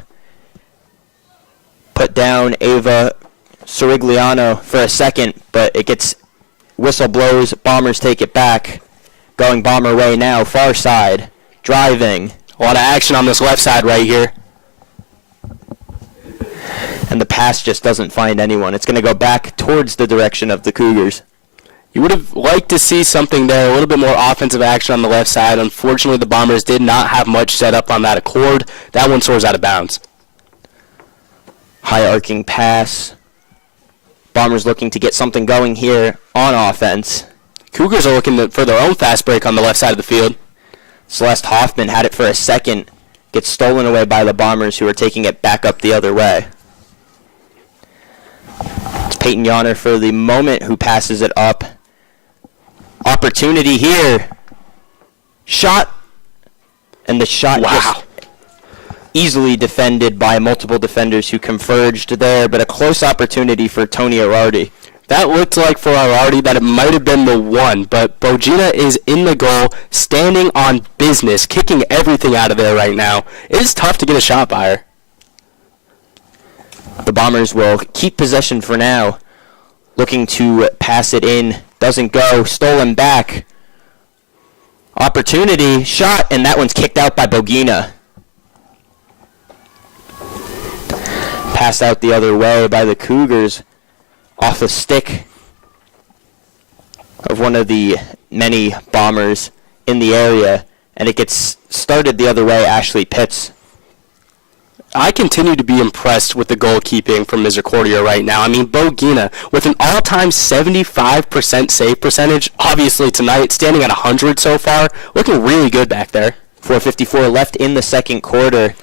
Put down Ava Sorigliano for a second, but it gets whistle blows. Bombers take it back. Going Bomber way now, far side. Driving. A lot of action on this left side right here. And the pass just doesn't find anyone. It's going to go back towards the direction of the Cougars. You would have liked to see something there, a little bit more offensive action on the left side. Unfortunately, the Bombers did not have much set up on that accord. That one soars out of bounds. High arcing pass. Bombers looking to get something going here on offense. Cougars are looking for their own fast break on the left side of the field. Celeste Hoffman had it for a second. Gets stolen away by the Bombers, who are taking it back up the other way. It's Peyton Yonner for the moment, who passes it up. Opportunity here. Shot. And the shot just easily defended by multiple defenders who converged there, but a close opportunity for Tony Arardi. That looked like for Arardi that it might have been the one, but Bogina is in the goal, standing on business, kicking everything out of there right now. It is tough to get a shot by her. The Bombers will keep possession for now, looking to pass it in. Doesn't go. Stolen back. Opportunity. Shot, and that one's kicked out by Bogina. Passed out the other way by the Cougars off the stick of one of the many Bombers in the area, and it gets started the other way. Ashley Pitts. I continue to be impressed with the goalkeeping from Misericordia right now. I mean, Bogina, with an all-time 75% save percentage, obviously tonight, standing at 100 so far, looking really good back there. 4:54 left in the second quarter.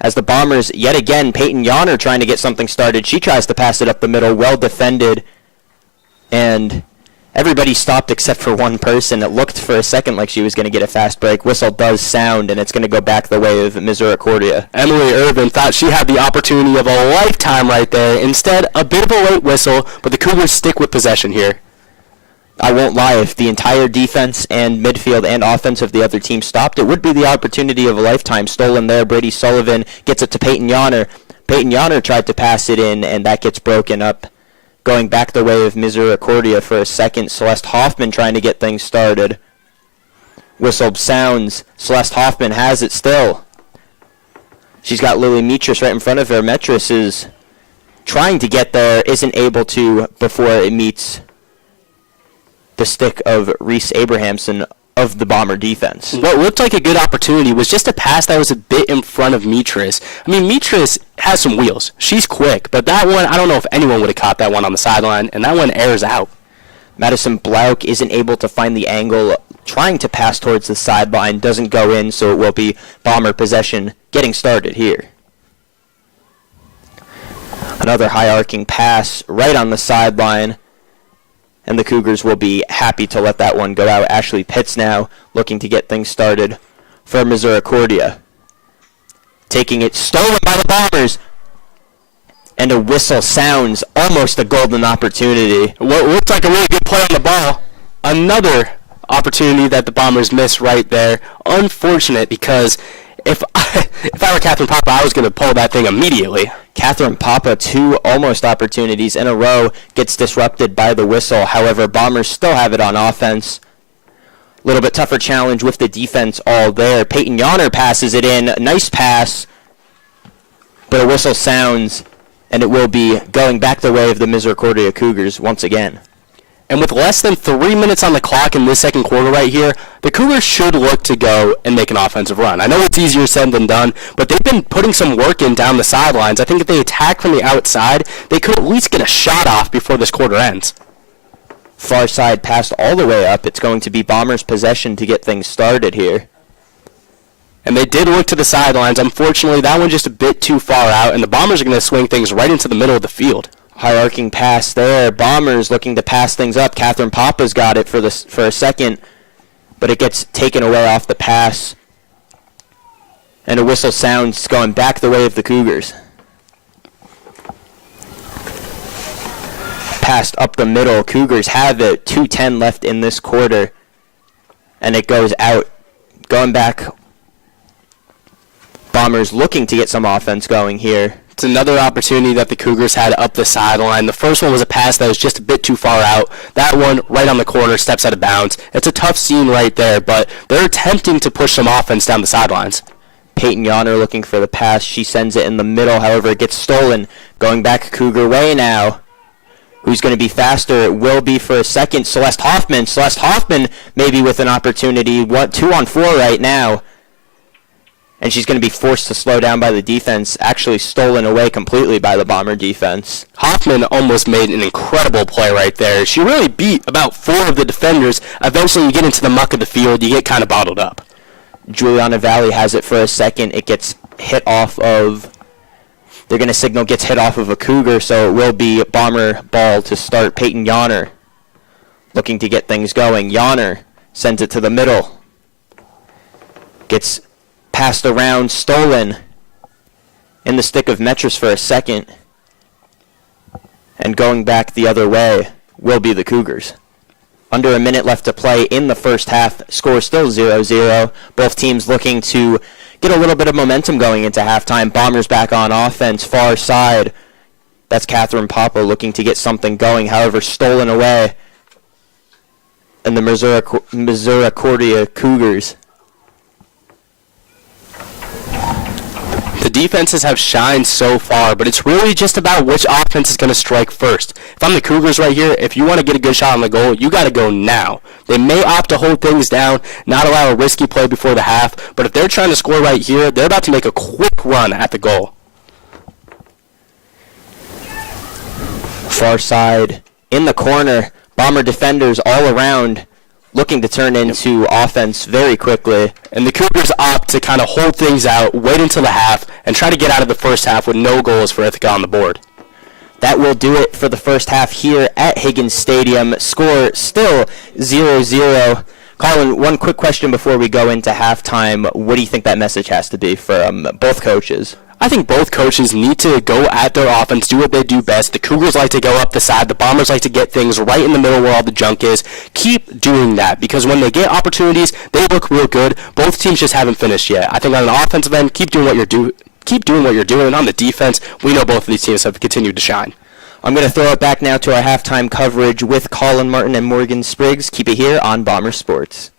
As the Bombers, yet again, Peyton Yonner trying to get something started. She tries to pass it up the middle, well defended. And everybody stopped except for one person. It looked for a second like she was going to get a fast break. Whistle does sound, and it's going to go back the way of Misericordia. Emily Irvin thought she had the opportunity of a lifetime right there. Instead, a bit of a late whistle, but the Cougars stick with possession here. I won't lie, if the entire defense and midfield and offense of the other team stopped, it would be the opportunity of a lifetime. Stolen there. Brady Sullivan gets it to Peyton Yonner. Peyton Yonner tried to pass it in, and that gets broken up. Going back the way of Misericordia for a second. Celeste Hoffman trying to get things started. Whistle sounds. Celeste Hoffman has it still. She's got Lily Metris right in front of her. Metris is trying to get there, isn't able to before it meets the stick of Reese Abrahamson of the Bomber defense. What looked like a good opportunity was just a pass that was a bit in front of Metris. I mean, Metris has some wheels. She's quick, but that one, I don't know if anyone would have caught that one on the sideline, and that one airs out. Madison Blauk isn't able to find the angle, trying to pass towards the sideline, doesn't go in, so it will be Bomber possession getting started here. Another high arcing pass right on the sideline. And the Cougars will be happy to let that one go out. Ashley Pitts now looking to get things started for Misericordia. Taking it, stolen by the Bombers. And a whistle sounds, almost a golden opportunity. What looked like a really good play on the ball. Another opportunity that the Bombers missed right there. Unfortunate, because if I were Catherine Papa, I was going to pull that thing immediately. Catherine Papa, 2 almost opportunities in a row, gets disrupted by the whistle. However, Bombers still have it on offense. A little bit tougher challenge with the defense all there. Peyton Yonner passes it in. Nice pass. But a whistle sounds, and it will be going back the way of the Misericordia Cougars once again. And with less than 3 minutes on the clock in this second quarter right here, the Cougars should look to go and make an offensive run. I know it's easier said than done, but they've been putting some work in down the sidelines. I think if they attack from the outside, they could at least get a shot off before this quarter ends. Far side passed all the way up. It's going to be Bombers' possession to get things started here. And they did look to the sidelines. Unfortunately, that one just a bit too far out, and the Bombers are going to swing things right into the middle of the field. High arcing pass there. Bombers looking to pass things up. Catherine Papa's got it for a second, but it gets taken away off the pass. And a whistle sounds going back the way of the Cougars. Passed up the middle. Cougars have it. 2:10 left in this quarter. And it goes out. Going back. Bombers looking to get some offense going here. It's another opportunity that the Cougars had up the sideline. The first one was a pass that was just a bit too far out. That one right on the corner, steps out of bounds. It's a tough scene right there, but they're attempting to push some offense down the sidelines. Peyton Yonner looking for the pass. She sends it in the middle. However, it gets stolen. Going back Cougar way now. Who's going to be faster? It will be for a second. Celeste Hoffman. Celeste Hoffman maybe with an opportunity. 2-on-4 right now. And she's going to be forced to slow down by the defense, actually stolen away completely by the Bomber defense. Hoffman almost made an incredible play right there. She really beat about 4 of the defenders. Eventually, you get into the muck of the field, you get kind of bottled up. Juliana Valley has it for a second. It gets hit off of... They're going to signal gets hit off of a Cougar, so it will be Bomber ball to start. Peyton Yonner looking to get things going. Yonner sends it to the middle. Gets passed around, stolen in the stick of Metris for a second. And going back the other way will be the Cougars. Under a minute left to play in the first half. Score still 0-0. Both teams looking to get a little bit of momentum going into halftime. Bombers back on offense, far side. That's Catherine Papa looking to get something going. However, stolen away. And the Misericordia Cougars. The defenses have shined so far, but it's really just about which offense is going to strike first. If I'm the Cougars right here, if you want to get a good shot on the goal, you got to go now. They may opt to hold things down, not allow a risky play before the half, but if they're trying to score right here, they're about to make a quick run at the goal. Far side, in the corner, Bomber defenders all around, looking to turn into offense very quickly. And the Cougars opt to kind of hold things out, wait until the half, and try to get out of the first half with no goals for Ithaca on the board. That will do it for the first half here at Higgins Stadium. Score still 0-0. Colin, one quick question before we go into halftime. What do you think that message has to be from both coaches? I think both coaches need to go at their offense, do what they do best. The Cougars like to go up the side. The Bombers like to get things right in the middle where all the junk is. Keep doing that, because when they get opportunities, they look real good. Both teams just haven't finished yet. I think on an offensive end, keep doing what you're doing. And on the defense, we know both of these teams have continued to shine. I'm going to throw it back now to our halftime coverage with Colin Martin and Morgan Spriggs. Keep it here on Bomber Sports.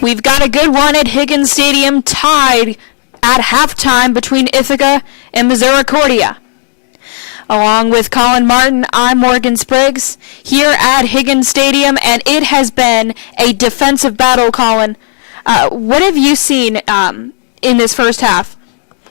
We've got a good one at Higgins Stadium, tied at halftime between Ithaca and Misericordia. Along with Colin Martin, I'm Morgan Spriggs here at Higgins Stadium, and it has been a defensive battle, Colin. What have you seen in this first half?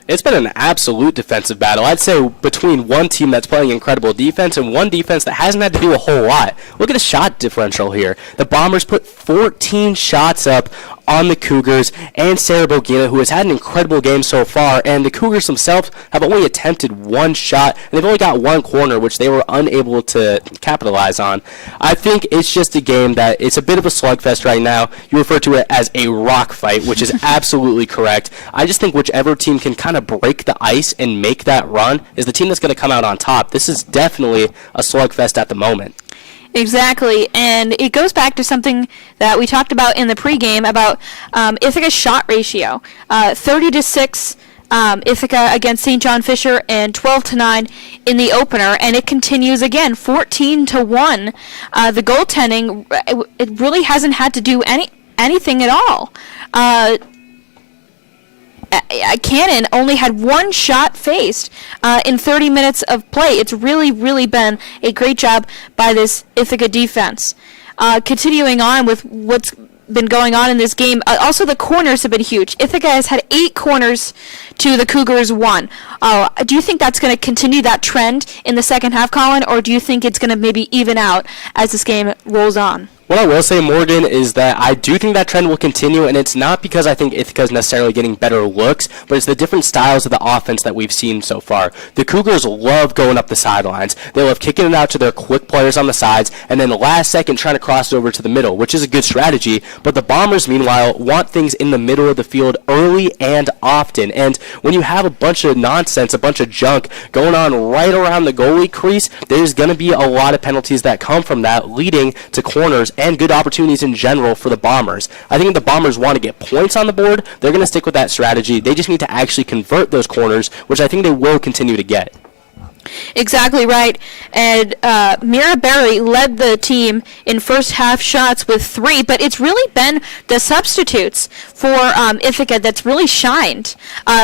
It's been an absolute defensive battle. I'd say between one team that's playing incredible defense and one defense that hasn't had to do a whole lot. Look at the shot differential here. The Bombers put 14 shots up on the Cougars and Sarah Bogina, who has had an incredible game so far, and the Cougars themselves have only attempted one shot, and they've only got one corner, which they were unable to capitalize on. I think it's just a game that it's a bit of a slugfest right now. You refer to it as a rock fight, which is absolutely correct. I just think whichever team can kind of break the ice and make that run is the team that's going to come out on top. This is definitely a slugfest at the moment. Exactly, and it goes back to something that we talked about in the pregame about Ithaca's shot ratio. 30-6 Ithaca against St. John Fisher and 12-9 in the opener, and it continues again, 14-1. The goaltending, it really hasn't had to do anything at all. Cannon only had one shot faced in 30 minutes of play. It's really, really been a great job by this Ithaca defense. Continuing on with what's been going on in this game, also the corners have been huge. Ithaca has had 8 corners to the Cougars 1. Do you think that's going to continue that trend in the second half, Colin, or do you think it's going to maybe even out as this game rolls on? What I will say, Morgan, is that I do think that trend will continue, and it's not because I think Ithaca is necessarily getting better looks, but it's the different styles of the offense that we've seen so far. The Cougars love going up the sidelines. They love kicking it out to their quick players on the sides, and then the last second trying to cross it over to the middle, which is a good strategy, but the Bombers, meanwhile, want things in the middle of the field early and often, and when you have a bunch of nonsense, a bunch of junk going on right around the goalie crease, there's going to be a lot of penalties that come from that, leading to corners and good opportunities in general for the Bombers. I think if the Bombers want to get points on the board, they're going to stick with that strategy. They just need to actually convert those corners, which I think they will continue to get. Exactly right. And Mira Berry led the team in first half shots with 3, but it's really been the substitutes for Ithaca that's really shined.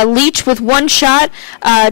Leach with 1 shot,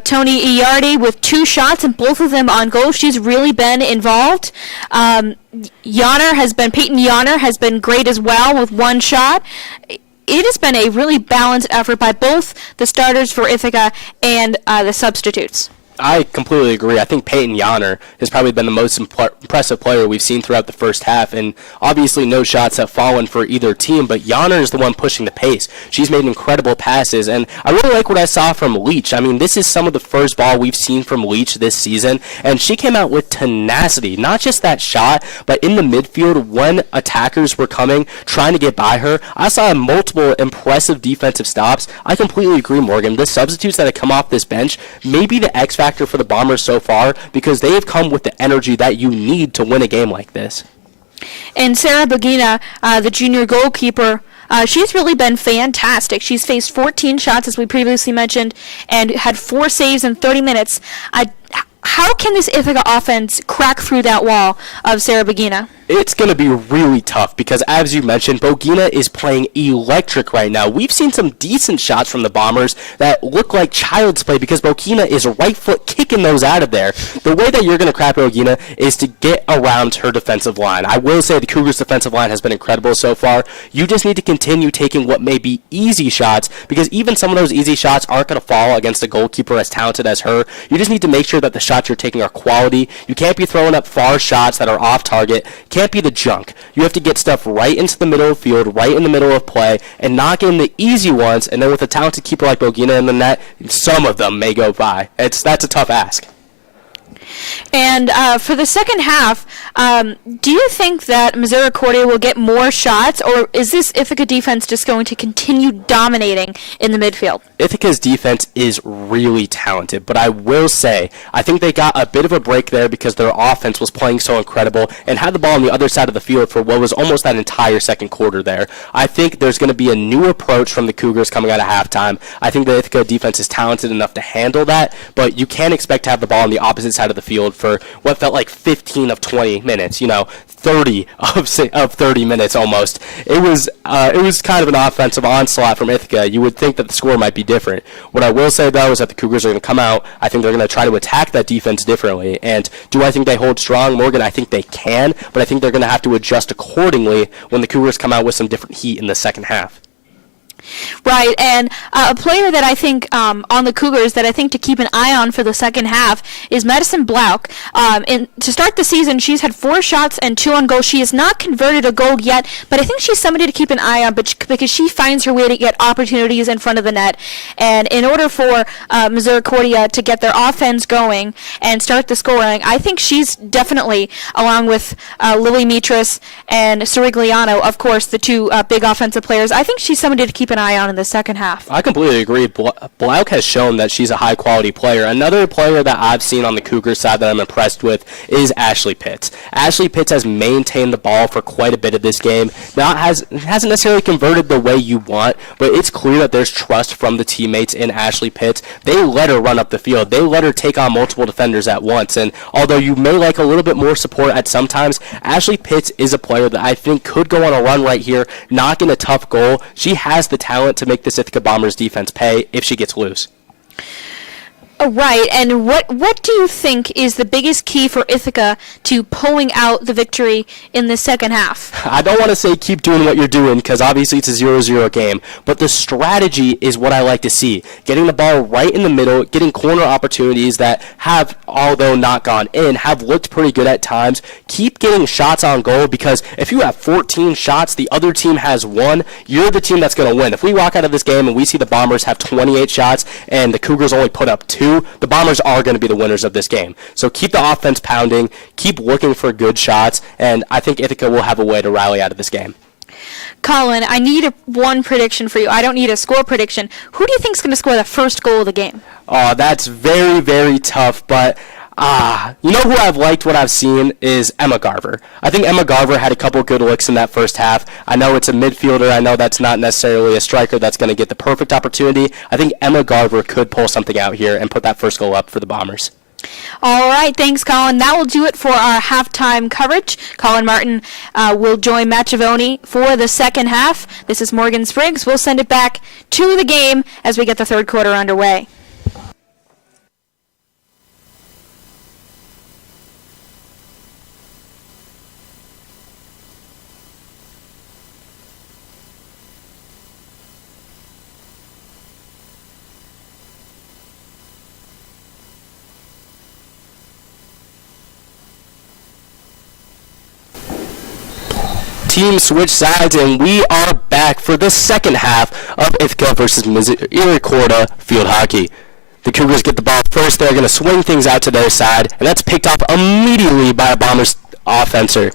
Tony Iardi with 2 shots, and both of them on goal. She's really been involved. Peyton Yonner has been great as well with 1 shot. It has been a really balanced effort by both the starters for Ithaca and the substitutes. I completely agree. I think Peyton Yonner has probably been the most impressive player we've seen throughout the first half, and obviously no shots have fallen for either team, but Yonner is the one pushing the pace. She's made incredible passes, and I really like what I saw from Leach. I mean, this is some of the first ball we've seen from Leach this season, and she came out with tenacity, not just that shot, but in the midfield when attackers were coming, trying to get by her. I saw multiple impressive defensive stops. I completely agree, Morgan. The substitutes that have come off this bench may be the X factor for the Bombers so far, because they have come with the energy that you need to win a game like this. And Sarah Bogina, the junior goalkeeper, she's really been fantastic. She's faced 14 shots, as we previously mentioned, and had 4 saves in 30 minutes. How can this Ithaca offense crack through that wall of Sarah Bogina? It's going to be really tough because, as you mentioned, Bogina is playing electric right now. We've seen some decent shots from the Bombers that look like child's play because Bogina is right foot kicking those out of there. The way that you're going to crack Bogina is to get around her defensive line. I will say the Cougars' defensive line has been incredible so far. You just need to continue taking what may be easy shots, because even some of those easy shots aren't going to fall against a goalkeeper as talented as her. You just need to make sure that the shots you're taking are quality. You can't be throwing up far shots that are off target. Can't be the junk. You have to get stuff right into the middle of the field, right in the middle of play, and knock in the easy ones, and then with a talented keeper like Bogina in the net, some of them may go by. That's a tough ask. And for the second half, do you think that Misericordia will get more shots, or is this Ithaca defense just going to continue dominating in the midfield? Ithaca's defense is really talented, but I will say, I think they got a bit of a break there because their offense was playing so incredible and had the ball on the other side of the field for what was almost that entire second quarter there. I think there's going to be a new approach from the Cougars coming out of halftime. I think the Ithaca defense is talented enough to handle that, but you can't expect to have the ball on the opposite side of the field midfield for what felt like 15 of 20 minutes, 30 of 30 minutes almost. It was kind of an offensive onslaught from Ithaca. You would think that the score might be different. What I will say, though, is that the Cougars are going to come out. I think they're going to try to attack that defense differently. And do I think they hold strong, Morgan? I think they can, but I think they're going to have to adjust accordingly when the Cougars come out with some different heat in the second half. Right, and a player that I think on the Cougars that I think to keep an eye on for the second half is Madison Blouck. To start the season, she's had 4 shots and 2 on goal. She has not converted a goal yet, but I think she's somebody to keep an eye on because she finds her way to get opportunities in front of the net. And in order for Misericordia to get their offense going and start the scoring, I think she's definitely, along with Lily Mitras and Sirigliano, of course, the 2 big offensive players, I think she's somebody to keep an eye on in the second half. I completely agree. Blouck has shown that she's a high-quality player. Another player that I've seen on the Cougars side that I'm impressed with is Ashley Pitts. Ashley Pitts has maintained the ball for quite a bit of this game. Now, hasn't necessarily converted the way you want, but it's clear that there's trust from the teammates in Ashley Pitts. They let her run up the field. They let her take on multiple defenders at once. And although you may like a little bit more support at some times, Ashley Pitts is a player that I think could go on a run right here, knock in a tough goal. She has the talent to make this Ithaca Bombers defense pay if she gets loose. Right, and what do you think is the biggest key for Ithaca to pulling out the victory in the second half? I don't want to say keep doing what you're doing because obviously it's a 0-0 game, but the strategy is what I like to see. Getting the ball right in the middle, getting corner opportunities that have, although not gone in, have looked pretty good at times. Keep getting shots on goal because if you have 14 shots, the other team has 1, you're the team that's going to win. If we walk out of this game and we see the Bombers have 28 shots and the Cougars only put up 2, the Bombers are going to be the winners of this game. So keep the offense pounding, keep looking for good shots, and I think Ithaca will have a way to rally out of this game. Colin, I need one prediction for you. I don't need a score prediction. Who do you think is going to score the first goal of the game? Oh, that's very, very tough, but you know who I've liked what I've seen is Emma Garver. I think Emma Garver had a couple good looks in that first half. I know it's a midfielder. I know that's not necessarily a striker that's going to get the perfect opportunity. I think Emma Garver could pull something out here and put that first goal up for the Bombers. All right, thanks, Colin. That will do it for our halftime coverage. Colin Martin will join Matt Giavoni for the second half. This is Morgan Spriggs. We'll send it back to the game as we get the third quarter underway. Team switch sides, and we are back for the second half of Ithaca versus Misericordia field hockey. The Cougars get the ball first. They're going to swing things out to their side, and that's picked off immediately by a Bombers offenser.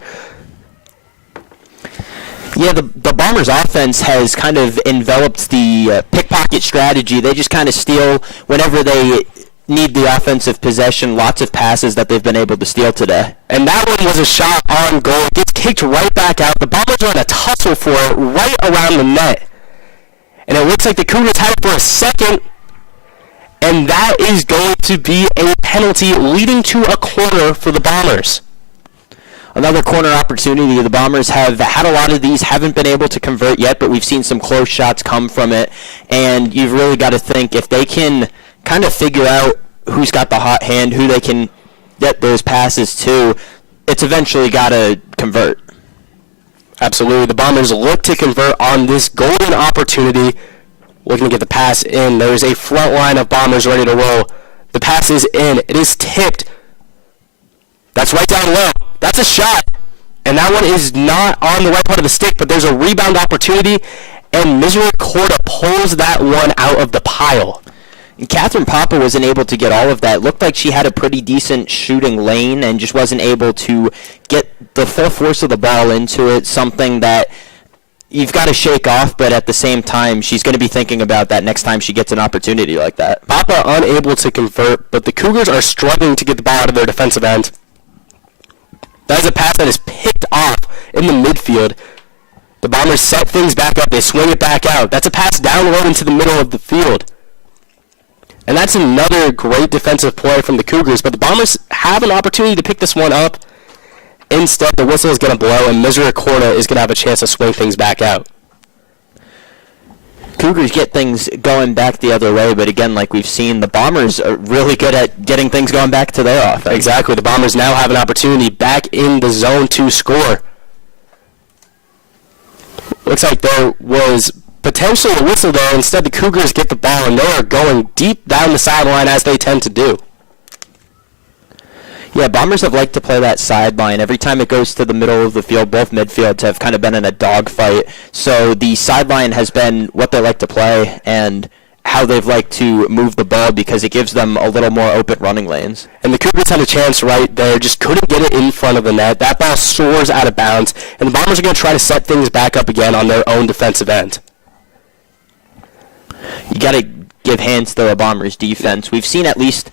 Yeah, the Bombers offense has kind of enveloped the pickpocket strategy. They just kind of steal whenever they need the offensive possession, lots of passes that they've been able to steal today. And that one was a shot on goal. It gets kicked right back out. The Bombers are in a tussle for it right around the net. And it looks like the Cougars had it for a second. And that is going to be a penalty leading to a corner for the Bombers. Another corner opportunity. The Bombers have had a lot of these, haven't been able to convert yet, but we've seen some close shots come from it. And you've really got to think if they can kind of figure out who's got the hot hand, who they can get those passes to, it's eventually got to convert. Absolutely. The Bombers look to convert on this golden opportunity. Looking to get the pass in. There's a front line of Bombers ready to roll. The pass is in. It is tipped. That's right down low. That's a shot. And that one is not on the right part of the stick, but there's a rebound opportunity, and Misericordia pulls that one out of the pile. And Catherine Papa wasn't able to get all of that. It looked like she had a pretty decent shooting lane and just wasn't able to get the full force of the ball into it, something that you've got to shake off, but at the same time, she's going to be thinking about that next time she gets an opportunity like that. Papa unable to convert, but the Cougars are struggling to get the ball out of their defensive end. That is a pass that is picked off in the midfield. The Bombers set things back up. They swing it back out. That's a pass down low into the middle of the field. And that's another great defensive play from the Cougars, but the Bombers have an opportunity to pick this one up. Instead, the whistle is going to blow, and Misericordia is going to have a chance to swing things back out. Cougars get things going back the other way, but again, like we've seen, the Bombers are really good at getting things going back to their offense. Exactly. The Bombers now have an opportunity back in the zone to score. Looks like there was potentially a whistle there. Instead, the Cougars get the ball, and they are going deep down the sideline as they tend to do. Yeah, Bombers have liked to play that sideline. Every time it goes to the middle of the field, both midfields have kind of been in a dogfight. So the sideline has been what they like to play and how they've liked to move the ball because it gives them a little more open running lanes. And the Cougars had a chance right there, just couldn't get it in front of the net. That ball soars out of bounds, and the Bombers are going to try to set things back up again on their own defensive end. You got to give hands to the Bombers' defense. We've seen at least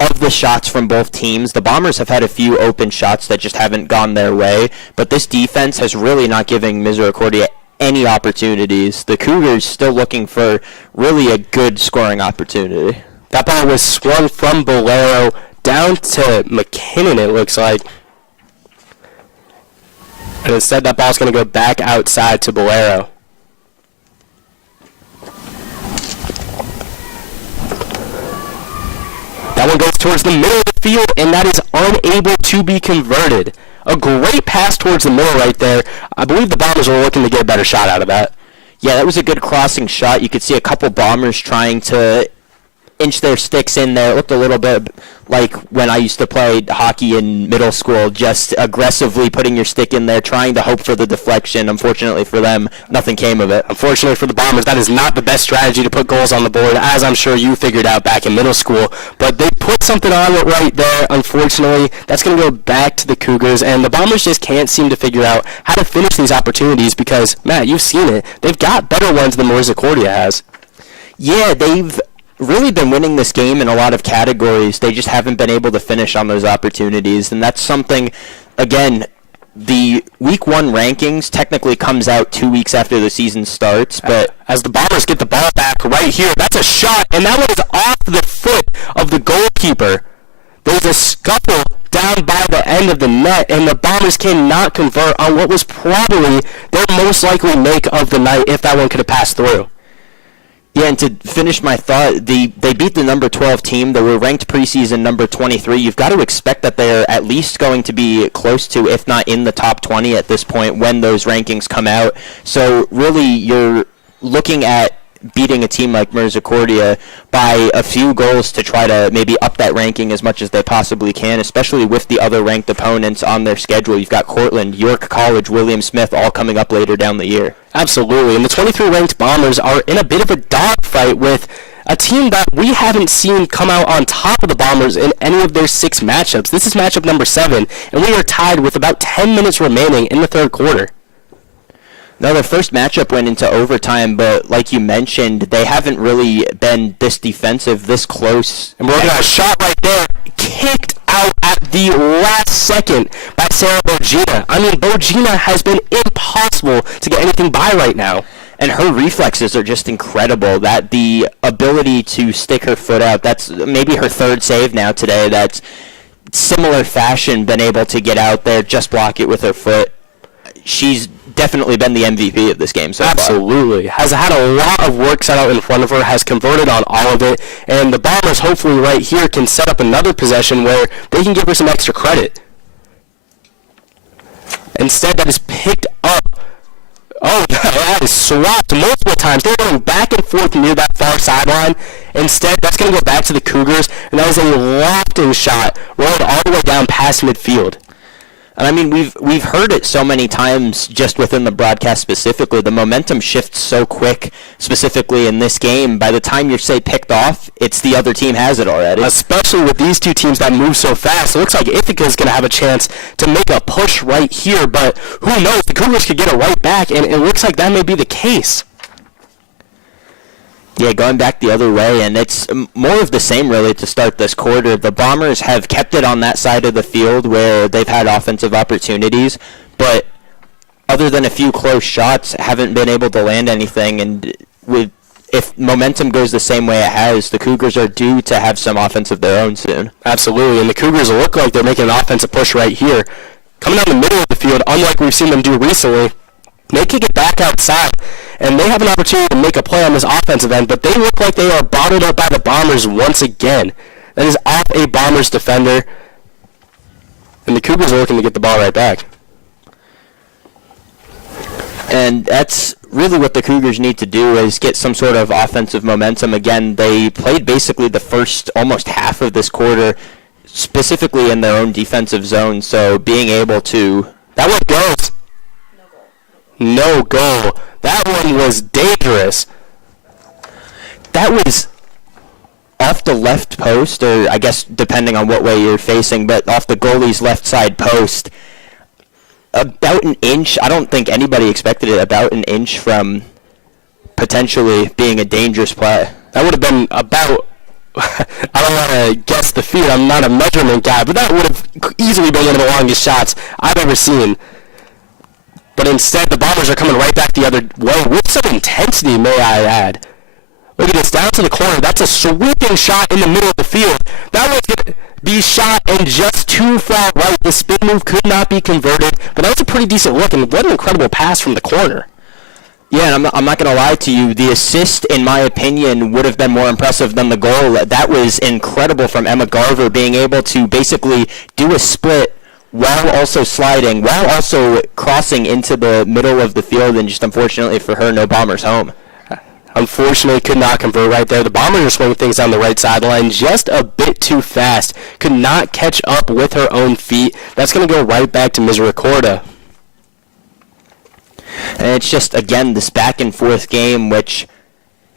of the shots from both teams, the Bombers have had a few open shots that just haven't gone their way, but this defense has really not giving Misericordia any opportunities. The Cougars still looking for really a good scoring opportunity. That ball was swung from Bolero down to McKinnon, it looks like. And instead, that ball's going to go back outside to Bolero. That one goes towards the middle of the field, and that is unable to be converted. A great pass towards the middle right there. I believe the Bombers were looking to get a better shot out of that. Yeah, that was a good crossing shot. You could see a couple Bombers trying to inch their sticks in there. It looked a little bit like when I used to play hockey in middle school, just aggressively putting your stick in there, trying to hope for the deflection. Unfortunately for them, nothing came of it. Unfortunately for the Bombers, that is not the best strategy to put goals on the board, as I'm sure you figured out back in middle school. But they put something on it right there. Unfortunately, that's going to go back to the Cougars, and the Bombers just can't seem to figure out how to finish these opportunities because, Matt, you've seen it. They've got better ones than Misericordia has. Yeah, they've really been winning this game in a lot of categories. They just haven't been able to finish on those opportunities, and that's something, again, the Week 1 rankings technically comes out 2 weeks after the season starts, but as the Bombers get the ball back right here, that's a shot, and that one is off the foot of the goalkeeper. There's a scuffle down by the end of the net, and the Bombers cannot convert on what was probably their most likely make of the night if that one could have passed through. Yeah, and to finish my thought, they beat the number 12 team. They were ranked preseason number 23. You've got to expect that they're at least going to be close to, if not in the top 20 at this point when those rankings come out. So really, you're looking at beating a team like Misericordia by a few goals to try to maybe up that ranking as much as they possibly can, especially with the other ranked opponents on their schedule. You've got Cortland, York College, William Smith all coming up later down the year. Absolutely, and the 23 ranked Bombers are in a bit of a dogfight with a team that we haven't seen come out on top of the Bombers in any of their 6 matchups. This is matchup number 7, and we are tied with about 10 minutes remaining in the third quarter. No, the first matchup went into overtime, but like you mentioned, they haven't really been this defensive, this close. And we're looking at a shot right there, kicked out at the last second by Sarah Bogina. I mean, Bogina has been impossible to get anything by right now. And her reflexes are just incredible. That the ability to stick her foot out, that's maybe her third save now today. That's similar fashion, been able to get out there, just block it with her foot. She's definitely been the MVP of this game so far. Absolutely. Has had a lot of work set out in front of her, has converted on all of it, and the Bombers hopefully right here can set up another possession where they can give her some extra credit. Instead, that is picked up. Oh, that is swapped multiple times. They're going back and forth near that far sideline. Instead, that's going to go back to the Cougars, and that is a lofting shot rolled all the way down past midfield. And I mean, we've heard it so many times just within the broadcast specifically. The momentum shifts so quick, specifically in this game. By the time you're, say, picked off, it's the other team has it already. Especially with these two teams that move so fast. It looks like Ithaca is going to have a chance to make a push right here, but who knows? The Cougars could get it right back, and it looks like that may be the case. Yeah, going back the other way, and it's more of the same, really, to start this quarter. The Bombers have kept it on that side of the field where they've had offensive opportunities, but other than a few close shots, haven't been able to land anything. And with if momentum goes the same way it has, the Cougars are due to have some offense of their own soon. Absolutely, and the Cougars look like they're making an offensive push right here. Coming down the middle of the field, unlike we've seen them do recently, they kick it back outside, and they have an opportunity to make a play on this offensive end, but they look like they are bottled up by the Bombers once again. That is off a Bombers defender, and the Cougars are looking to get the ball right back. And that's really what the Cougars need to do, is get some sort of offensive momentum. Again, they played basically the first almost half of this quarter specifically in their own defensive zone, so being able to... That one goes. No goal. That one was dangerous. That was off the left post, or I guess depending on what way you're facing, but off the goalie's left side post. About an inch. I don't think anybody expected it. About an inch from potentially being a dangerous play. That would have been about... I don't want to guess the feet. I'm not a measurement guy, but that would have easily been one of the longest shots I've ever seen. But instead, the Bombers are coming right back the other way with some intensity, may I add. Look at this, down to the corner. That's a sweeping shot in the middle of the field. That was going to be shot and just too far right. The spin move could not be converted, but that was a pretty decent look, and what an incredible pass from the corner. Yeah, and I'm not going to lie to you. The assist, in my opinion, would have been more impressive than the goal. That was incredible from Emma Garver, being able to basically do a split while also sliding, while also crossing into the middle of the field, and just unfortunately for her, no Bombers home. Unfortunately, could not convert right there. The Bombers are swinging things down the right sideline just a bit too fast. Could not catch up with her own feet. That's going to go right back to Misericordia. And it's just, again, this back and forth game, which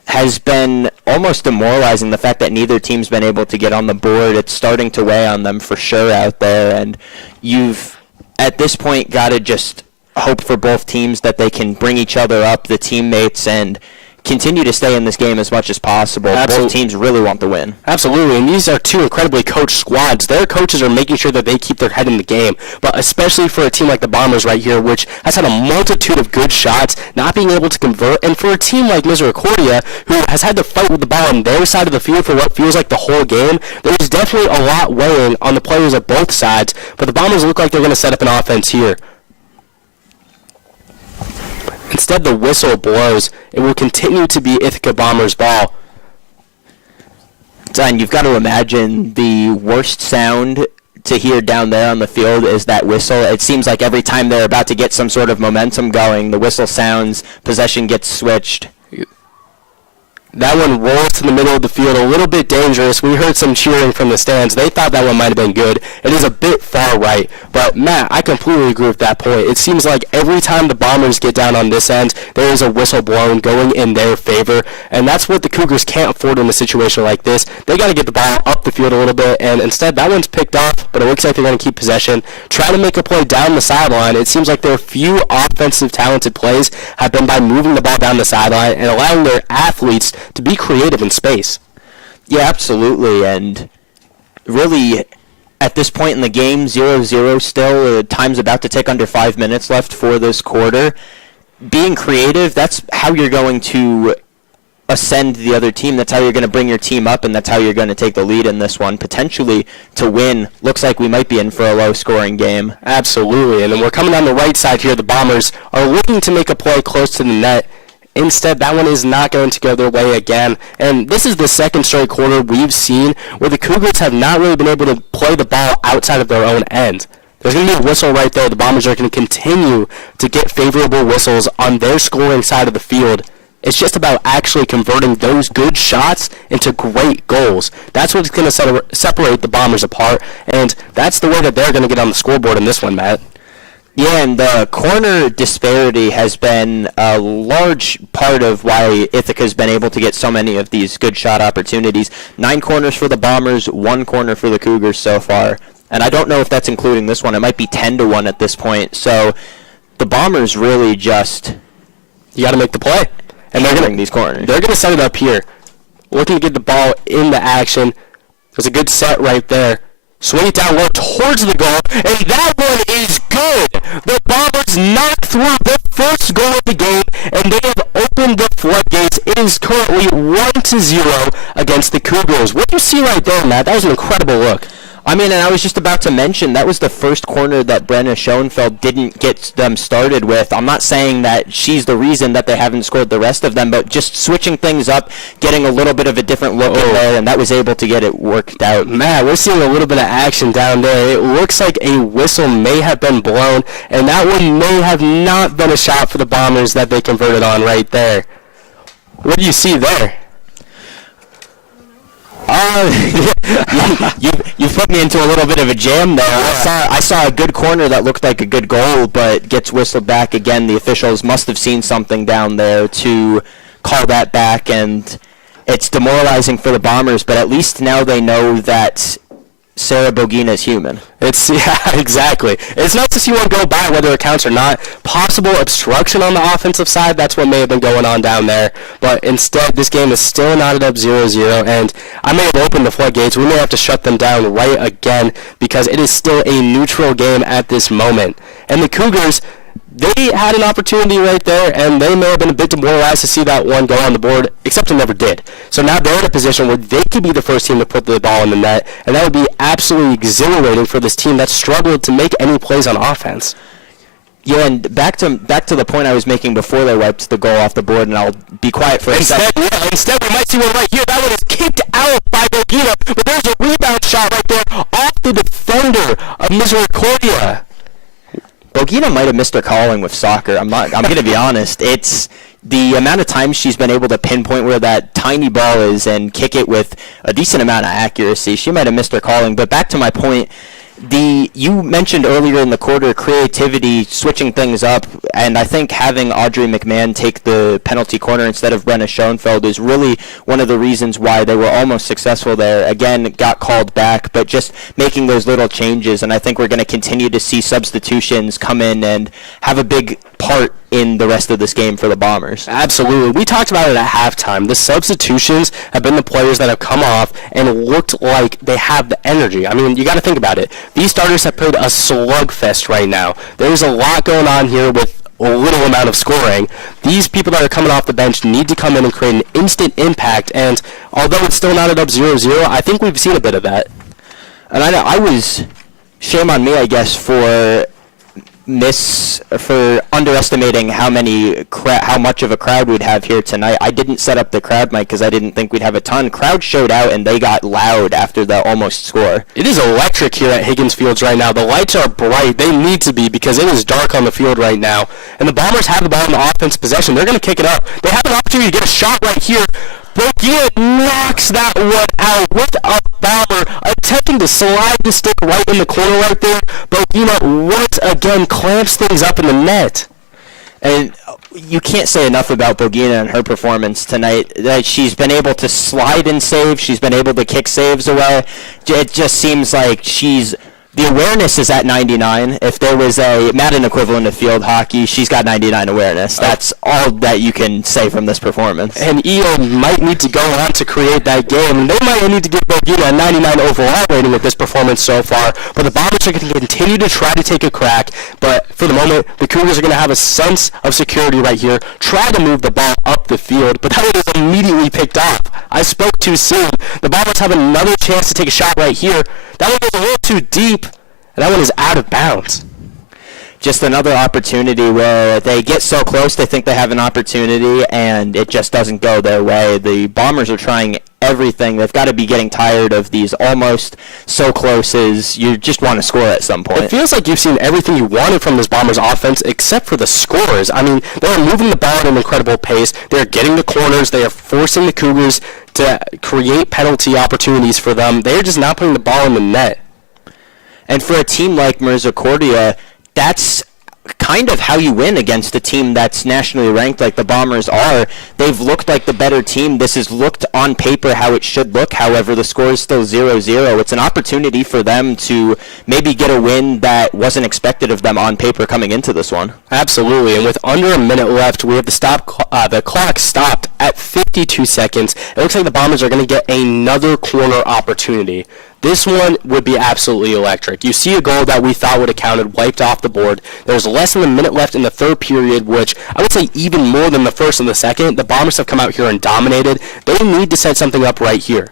has been almost demoralizing. The fact that neither team's been able to get on the board, it's starting to weigh on them for sure out there. And you've, at this point, got to just hope for both teams that they can bring each other up, the teammates, and continue to stay in this game as much as possible. Absolutely. Both teams really want to win. Absolutely, and these are two incredibly coached squads. Their coaches are making sure that they keep their head in the game, but especially for a team like the Bombers right here, which has had a multitude of good shots, not being able to convert, and for a team like Misericordia, who has had to fight with the ball on their side of the field for what feels like the whole game, there's definitely a lot weighing on the players at both sides, but the Bombers look like they're going to set up an offense here. Instead, the whistle blows. It will continue to be Ithaca Bombers ball. And you've got to imagine the worst sound to hear down there on the field is that whistle. It seems like every time they're about to get some sort of momentum going, the whistle sounds, possession gets switched. That one rolls to the middle of the field, a little bit dangerous. We heard some cheering from the stands. They thought that one might have been good. It is a bit far right. But, Matt, I completely agree with that point. It seems like every time the Bombers get down on this end, there is a whistle blown going in their favor. And that's what the Cougars can't afford in a situation like this. They got to get the ball up the field a little bit. And instead, that one's picked off, but it looks like they're going to keep possession. Try to make a play down the sideline. It seems like their few offensive talented plays have been by moving the ball down the sideline and allowing their athletes to be creative in space. Yeah, absolutely, and really, at this point in the game, 0-0 still, time's about to tick under 5 minutes left for this quarter. Being creative, that's how you're going to ascend the other team. That's how you're going to bring your team up, and that's how you're going to take the lead in this one, potentially to win. Looks like we might be in for a low-scoring game. Absolutely, and then we're coming down the right side here. The Bombers are looking to make a play close to the net. Instead, that one is not going to go their way again. And this is the second straight quarter we've seen where the Cougars have not really been able to play the ball outside of their own end. There's going to be a whistle right there. The Bombers are going to continue to get favorable whistles on their scoring side of the field. It's just about actually converting those good shots into great goals. That's what's going to separate the Bombers apart, and that's the way that they're going to get on the scoreboard in this one, Matt. Yeah, and the corner disparity has been a large part of why Ithaca's been able to get so many of these good shot opportunities. 9 corners for the Bombers, 1 corner for the Cougars so far. And I don't know if that's including this one. It might be 10-1 at this point. So the Bombers really just... You got to make the play. And they're going these corners. They're going to set it up here. Looking to get the ball into action. There's a good set right there. Swing it down low towards the goal, and that one is good. The Bombers knocked through the first goal of the game, and they have opened the floodgates. It is currently 1-0 against the Cougars. What do you see right there, Matt? That was an incredible look. I mean, and I was just about to mention, that was the first corner that Brenna Schoenfeld didn't get them started with. I'm not saying that she's the reason that they haven't scored the rest of them, but just switching things up, getting a little bit of a different look in there, and that was able to get it worked out. Matt, we're seeing a little bit of action down there. It looks like a whistle may have been blown, and that one may have not been a shot for the Bombers that they converted on right there. What do you see there? You put me into a little bit of a jam there. I saw a good corner that looked like a good goal, but gets whistled back again. The officials must have seen something down there to call that back, and it's demoralizing for the Bombers, but at least now they know that Sarah Bogina is human. Yeah, exactly. It's nice to see one go by, whether it counts or not. Possible obstruction on the offensive side, that's what may have been going on down there. But instead, this game is still knotted up 0-0, and I may have opened the floodgates. We may have to shut them down right again because it is still a neutral game at this moment. And the Cougars, they had an opportunity right there, and they may have been a bit demoralized to see that one go on the board, except it never did. So now they're in a position where they could be the first team to put the ball in the net, and that would be absolutely exhilarating for this team that struggled to make any plays on offense. Yeah, and back to the point I was making before they wiped the goal off the board, and I'll be quiet for a second. Instead, we might see one right here. That one is kicked out by Bogina, but there's a rebound shot right there off the defender of Misericordia. Bogina might have missed her calling with soccer. I'm going to be honest. It's the amount of times she's been able to pinpoint where that tiny ball is and kick it with a decent amount of accuracy. She might have missed her calling. But back to my point, you mentioned earlier in the quarter creativity, switching things up, and I think having Audrey McMahon take the penalty corner instead of Brenna Schoenfeld is really one of the reasons why they were almost successful there. Again, got called back, but just making those little changes, and I think we're going to continue to see substitutions come in and have a big part in the rest of this game for the Bombers. Absolutely. We talked about it at halftime. The substitutions have been the players that have come off and looked like they have the energy. I mean, you got to think about it. These starters have played a slugfest right now. There's a lot going on here with a little amount of scoring. These people that are coming off the bench need to come in and create an instant impact, and although it's still knotted up 0-0, I think we've seen a bit of that. And I was, shame on me, I guess, for underestimating how much of a crowd we'd have here tonight. I didn't set up the crowd mic because I didn't think we'd have a ton. Crowd showed out and they got loud after the almost score. It is electric here at Higgins Fields right now. The lights are bright. They need to be because it is dark on the field right now. And the Bombers have the ball in the offense possession. They're going to kick it up. They have an opportunity to get a shot right here. Bogina knocks that one out with a bomber, attempting to slide the stick right in the corner right there. Bogina once again clamps things up in the net. And you can't say enough about Bogina and her performance tonight. She's been able to slide and save. She's been able to kick saves away. It just seems like the awareness is at 99. If there was a Madden equivalent of field hockey, she's got 99 awareness. That's all that you can say from this performance. And EO might need to go on to create that game. They might need to give Bogina a 99 overall rating with this performance so far. But the Bombers are going to continue to try to take a crack. But for the moment, the Cougars are going to have a sense of security right here. Try to move the ball up the field. But that was immediately picked off. I spoke too soon. The Bombers have another chance to take a shot right here. That one goes a little too deep. And that one is out of bounds. Just another opportunity where they get so close they think they have an opportunity and it just doesn't go their way. The Bombers are trying everything. They've got to be getting tired of these almost so close as you just want to score at some point. It feels like you've seen everything you wanted from this Bombers offense except for the scores. I mean, they're moving the ball at an incredible pace. They're getting the corners. They are forcing the Cougars to create penalty opportunities for them. They're just not putting the ball in the net. And for a team like Misericordia, that's kind of how you win against a team that's nationally ranked like the Bombers are. They've looked like the better team. This has looked on paper how it should look. However, the score is still 0-0. It's an opportunity for them to maybe get a win that wasn't expected of them on paper coming into this one. Absolutely. And with under a minute left, we have the clock stopped at 52 seconds. It looks like the Bombers are going to get another corner opportunity. This one would be absolutely electric. You see a goal that we thought would have counted wiped off the board. There's less than a minute left in the third period, which I would say even more than the first and the second. The Bombers have come out here and dominated. They need to set something up right here.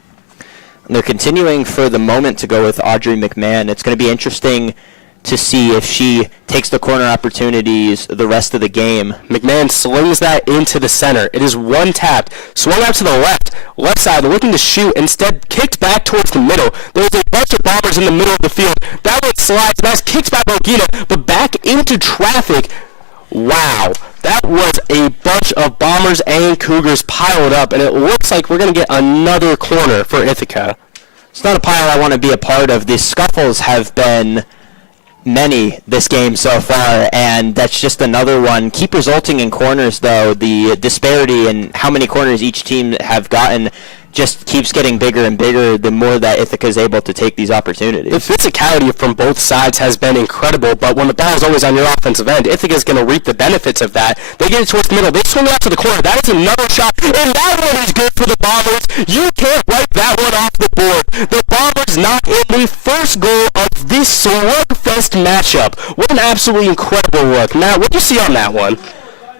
And they're continuing for the moment to go with Audrey McMahon. It's going to be interesting to see if she takes the corner opportunities the rest of the game. McMahon slings that into the center. It is one tapped, swung out to the left side, looking to shoot, instead kicked back towards the middle. There's a bunch of Bombers in the middle of the field. That one slides, that's kicks back Bogina, but back into traffic. Wow, that was a bunch of Bombers and Cougars piled up, and it looks like we're going to get another corner for Ithaca. It's not a pile I want to be a part of. The scuffles have been many this game so far, and that's just another one. Keep resulting in corners, though. The disparity in how many corners each team have gotten just keeps getting bigger and bigger the more that Ithaca is able to take these opportunities. The physicality from both sides has been incredible, but when the ball is always on your offensive end, Ithaca is going to reap the benefits of that. They get it towards the middle. They swing it out to the corner. That is another shot, and that one is good for the Bombers. You can't wipe that one off the board. The Bombers knock in the first goal of this slugfest matchup. What an absolutely incredible look. Matt, what do you see on that one?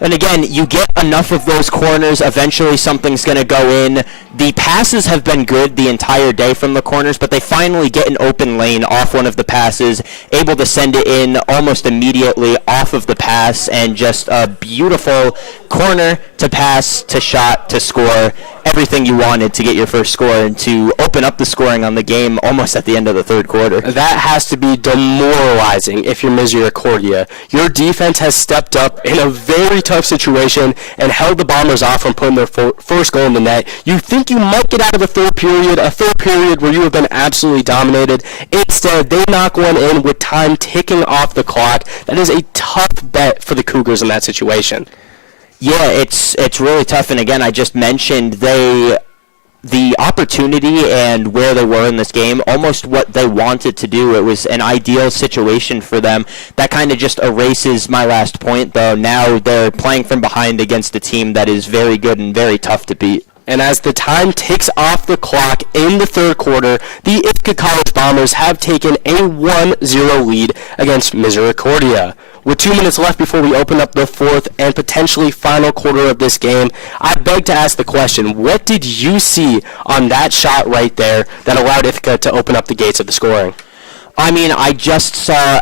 And again, you get enough of those corners, eventually something's going to go in. The passes have been good the entire day from the corners, but they finally get an open lane off one of the passes, able to send it in almost immediately off of the pass, and just a beautiful corner to pass to shot to score. Everything you wanted to get your first score and to open up the scoring on the game almost at the end of the third quarter. That has to be demoralizing if you're Misericordia. Your defense has stepped up in a very tough situation and held the Bombers off from putting their first goal in the net. You think you might get out of the third period, a third period where you have been absolutely dominated. Instead, they knock one in with time ticking off the clock. That is a tough bet for the Cougars in that situation. Yeah, it's really tough, and again, I just mentioned the opportunity and where they were in this game, almost what they wanted to do. It was an ideal situation for them. That kind of just erases my last point, though. Now they're playing from behind against a team that is very good and very tough to beat. And as the time ticks off the clock in the third quarter, the Ithaca College Bombers have taken a 1-0 lead against Misericordia. With 2 minutes left before we open up the fourth and potentially final quarter of this game, I beg to ask the question, what did you see on that shot right there that allowed Ithaca to open up the gates of the scoring? I mean, I saw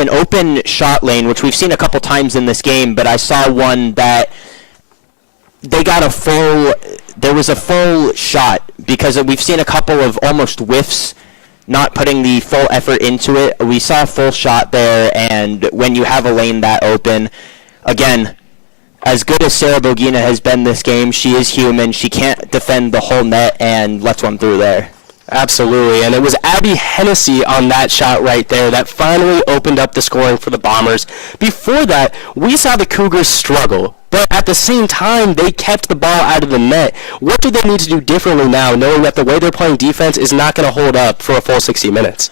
an open shot lane, which we've seen a couple times in this game, but I saw one that they got there was a full shot, because we've seen a couple of almost whiffs, not putting the full effort into it. We saw a full shot there, and when you have a lane that open, again, as good as Sarah Bogina has been this game, she is human. She can't defend the whole net and lets one through there. Absolutely, and it was Abby Hennessy on that shot right there that finally opened up the scoring for the Bombers. Before that, we saw the Cougars struggle, but at the same time, they kept the ball out of the net. What do they need to do differently now, knowing that the way they're playing defense is not going to hold up for a full 60 minutes?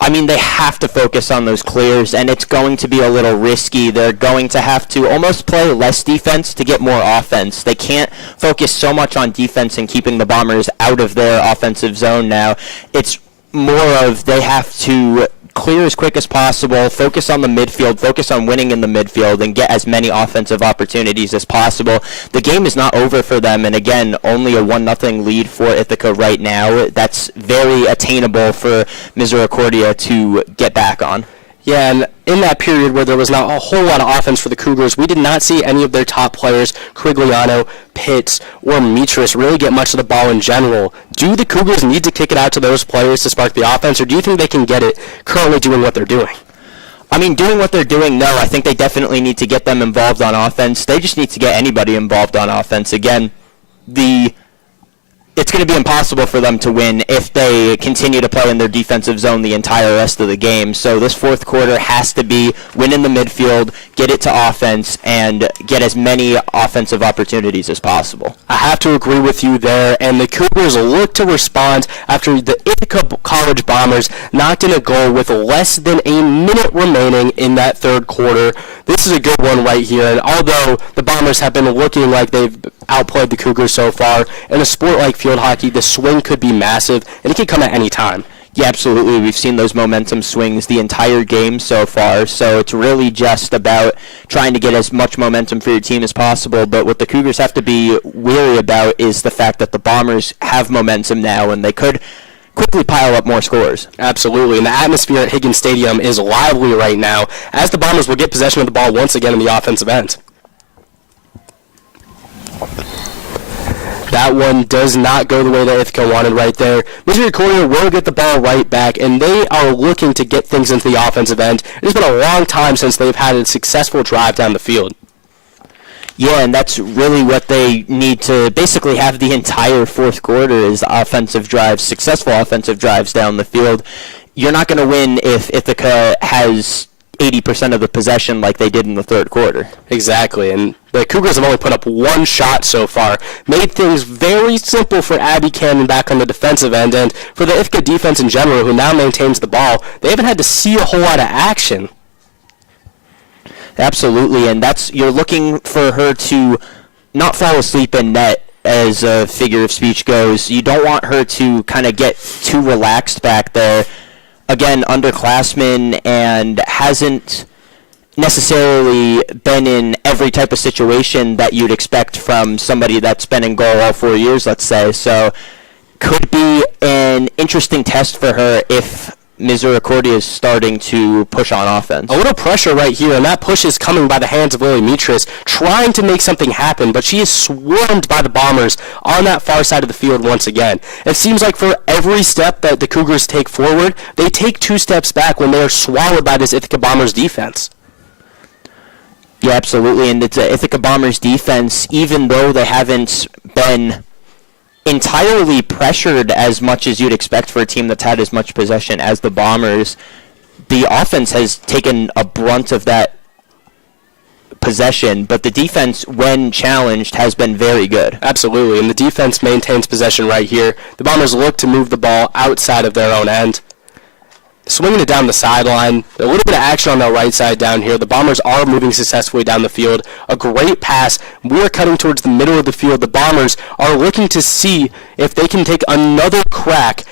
I mean, they have to focus on those clears, and it's going to be a little risky. They're going to have to almost play less defense to get more offense. They can't focus so much on defense and keeping the Bombers out of their offensive zone now. It's more of they have to clear as quick as possible, focus on the midfield, focus on winning in the midfield, and get as many offensive opportunities as possible. The game is not over for them, and again, only a 1-0 lead for Ithaca right now. That's very attainable for Misericordia to get back on. Yeah, and in that period where there was not a whole lot of offense for the Cougars, we did not see any of their top players, Crigliano, Pitts, or Mitras, really get much of the ball in general. Do the Cougars need to kick it out to those players to spark the offense, or do you think they can get it currently doing what they're doing? I mean, doing what they're doing, no. I think they definitely need to get them involved on offense. They just need to get anybody involved on offense. Again, it's going to be impossible for them to win if they continue to play in their defensive zone the entire rest of the game. So this fourth quarter has to be win in the midfield, get it to offense, and get as many offensive opportunities as possible. I have to agree with you there, and the Cougars look to respond after the Ithaca College Bombers knocked in a goal with less than a minute remaining in that third quarter. This is a good one right here, and although the Bombers have been looking like they've outplayed the Cougars so far, in a sport like field hockey, the swing could be massive, and it could come at any time. Yeah, absolutely. We've seen those momentum swings the entire game so far, so it's really just about trying to get as much momentum for your team as possible. But what the Cougars have to be wary about is the fact that the Bombers have momentum now, and they could quickly pile up more scores. Absolutely, and the atmosphere at Higgins Stadium is lively right now, as the Bombers will get possession of the ball once again in the offensive end. That one does not go the way that Ithaca wanted right there. Misericordia will get the ball right back, and they are looking to get things into the offensive end. It has been a long time since they've had a successful drive down the field. Yeah, and that's really what they need to basically have the entire fourth quarter is offensive drives, successful offensive drives down the field. You're not going to win if Ithaca has 80% of the possession like they did in the third quarter. Exactly, and the Cougars have only put up one shot so far. Made things very simple for Abby Cannon back on the defensive end, and for the Ithaca defense in general, who now maintains the ball, they haven't had to see a whole lot of action. Absolutely, and you're looking for her to not fall asleep in net, as a figure of speech goes. You don't want her to kind of get too relaxed back there. Again, underclassmen, and hasn't necessarily been in every type of situation that you'd expect from somebody that's been in goal all 4 years, let's say. So could be an interesting test for her if Misericordia is starting to push on offense. A little pressure right here, and that push is coming by the hands of Lily Mitras, trying to make something happen, but she is swarmed by the Bombers on that far side of the field once again. It seems like for every step that the Cougars take forward, they take 2 steps back when they are swallowed by this Ithaca Bombers defense. Yeah, absolutely, and it's Ithaca Bombers defense, even though they haven't been entirely pressured as much as you'd expect for a team that's had as much possession as the Bombers. The offense has taken a brunt of that possession, but the defense, when challenged, has been very good. Absolutely, and the defense maintains possession right here. The Bombers look to move the ball outside of their own end. Swinging it down the sideline, a little bit of action on the right side down here. The Bombers are moving successfully down the field. A great pass. We are cutting towards the middle of the field. The Bombers are looking to see if they can take another crack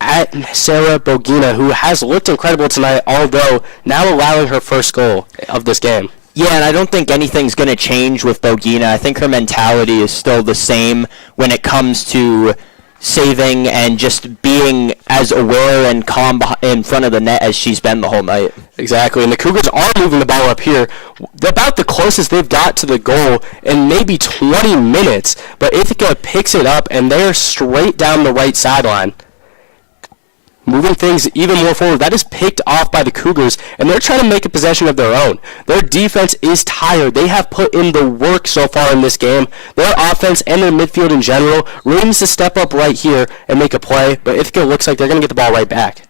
at Sarah Bogina, who has looked incredible tonight, although now allowing her first goal of this game. Yeah, and I don't think anything's going to change with Bogina. I think her mentality is still the same when it comes to saving and just being as aware and calm in front of the net as she's been the whole night. Exactly, and the Cougars are moving the ball up here. About the closest they've got to the goal in maybe 20 minutes, but Ithaca picks it up, and they're straight down the right sideline. Moving things even more forward. That is picked off by the Cougars, and they're trying to make a possession of their own. Their defense is tired. They have put in the work so far in this game. Their offense and their midfield in general really needs to step up right here and make a play, but Ithaca looks like they're going to get the ball right back.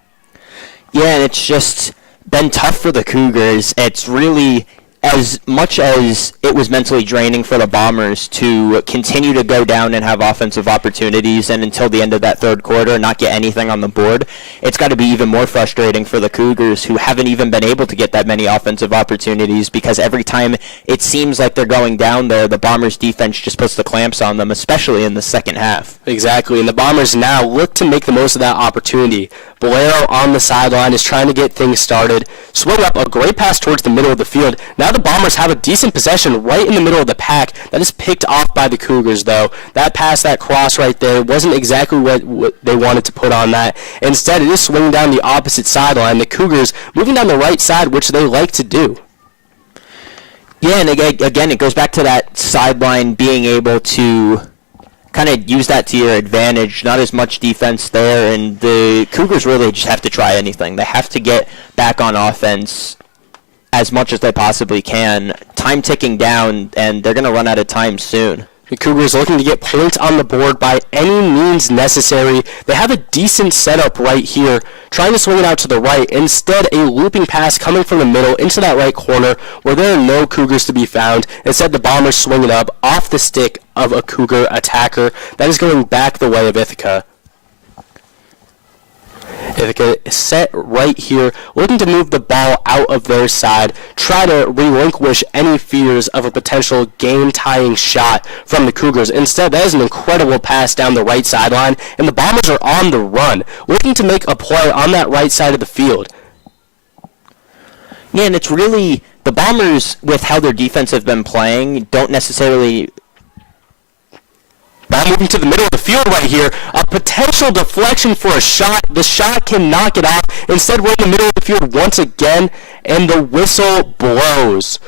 Yeah, and it's just been tough for the Cougars. It's really, as much as it was mentally draining for the Bombers to continue to go down and have offensive opportunities and until the end of that third quarter not get anything on the board, it's got to be even more frustrating for the Cougars, who haven't even been able to get that many offensive opportunities, because every time it seems like they're going down there, the Bombers defense just puts the clamps on them, especially in the second half. Exactly, and the Bombers now look to make the most of that opportunity. Bolero on the sideline is trying to get things started. Swing up, a great pass towards the middle of the field. Now the Bombers have a decent possession right in the middle of the pack. That is picked off by the Cougars, though. That pass, that cross right there, wasn't exactly what they wanted to put on that. Instead, it is swinging down the opposite sideline. The Cougars moving down the right side, which they like to do. Yeah, and again, it goes back to that sideline being able to kind of use that to your advantage. Not as much defense there, and the Cougars really just have to try anything. They have to get back on offense as much as they possibly can. Time ticking down, and they're going to run out of time soon. The Cougars looking to get points on the board by any means necessary. They have a decent setup right here, trying to swing it out to the right. Instead, a looping pass coming from the middle into that right corner where there are no Cougars to be found. Instead, the Bombers swing it up off the stick of a Cougar attacker. That is going back the way of Ithaca. Ithaca is set right here, looking to move the ball out of their side, try to relinquish any fears of a potential game-tying shot from the Cougars. Instead, that is an incredible pass down the right sideline, and the Bombers are on the run, looking to make a play on that right side of the field. Yeah, and it's really the Bombers, with how their defense have been playing, don't necessarily. Ball moving to the middle of the field right here. A potential deflection for a shot. The shot can knock it off. Instead, we're in the middle of the field once again, and the whistle blows.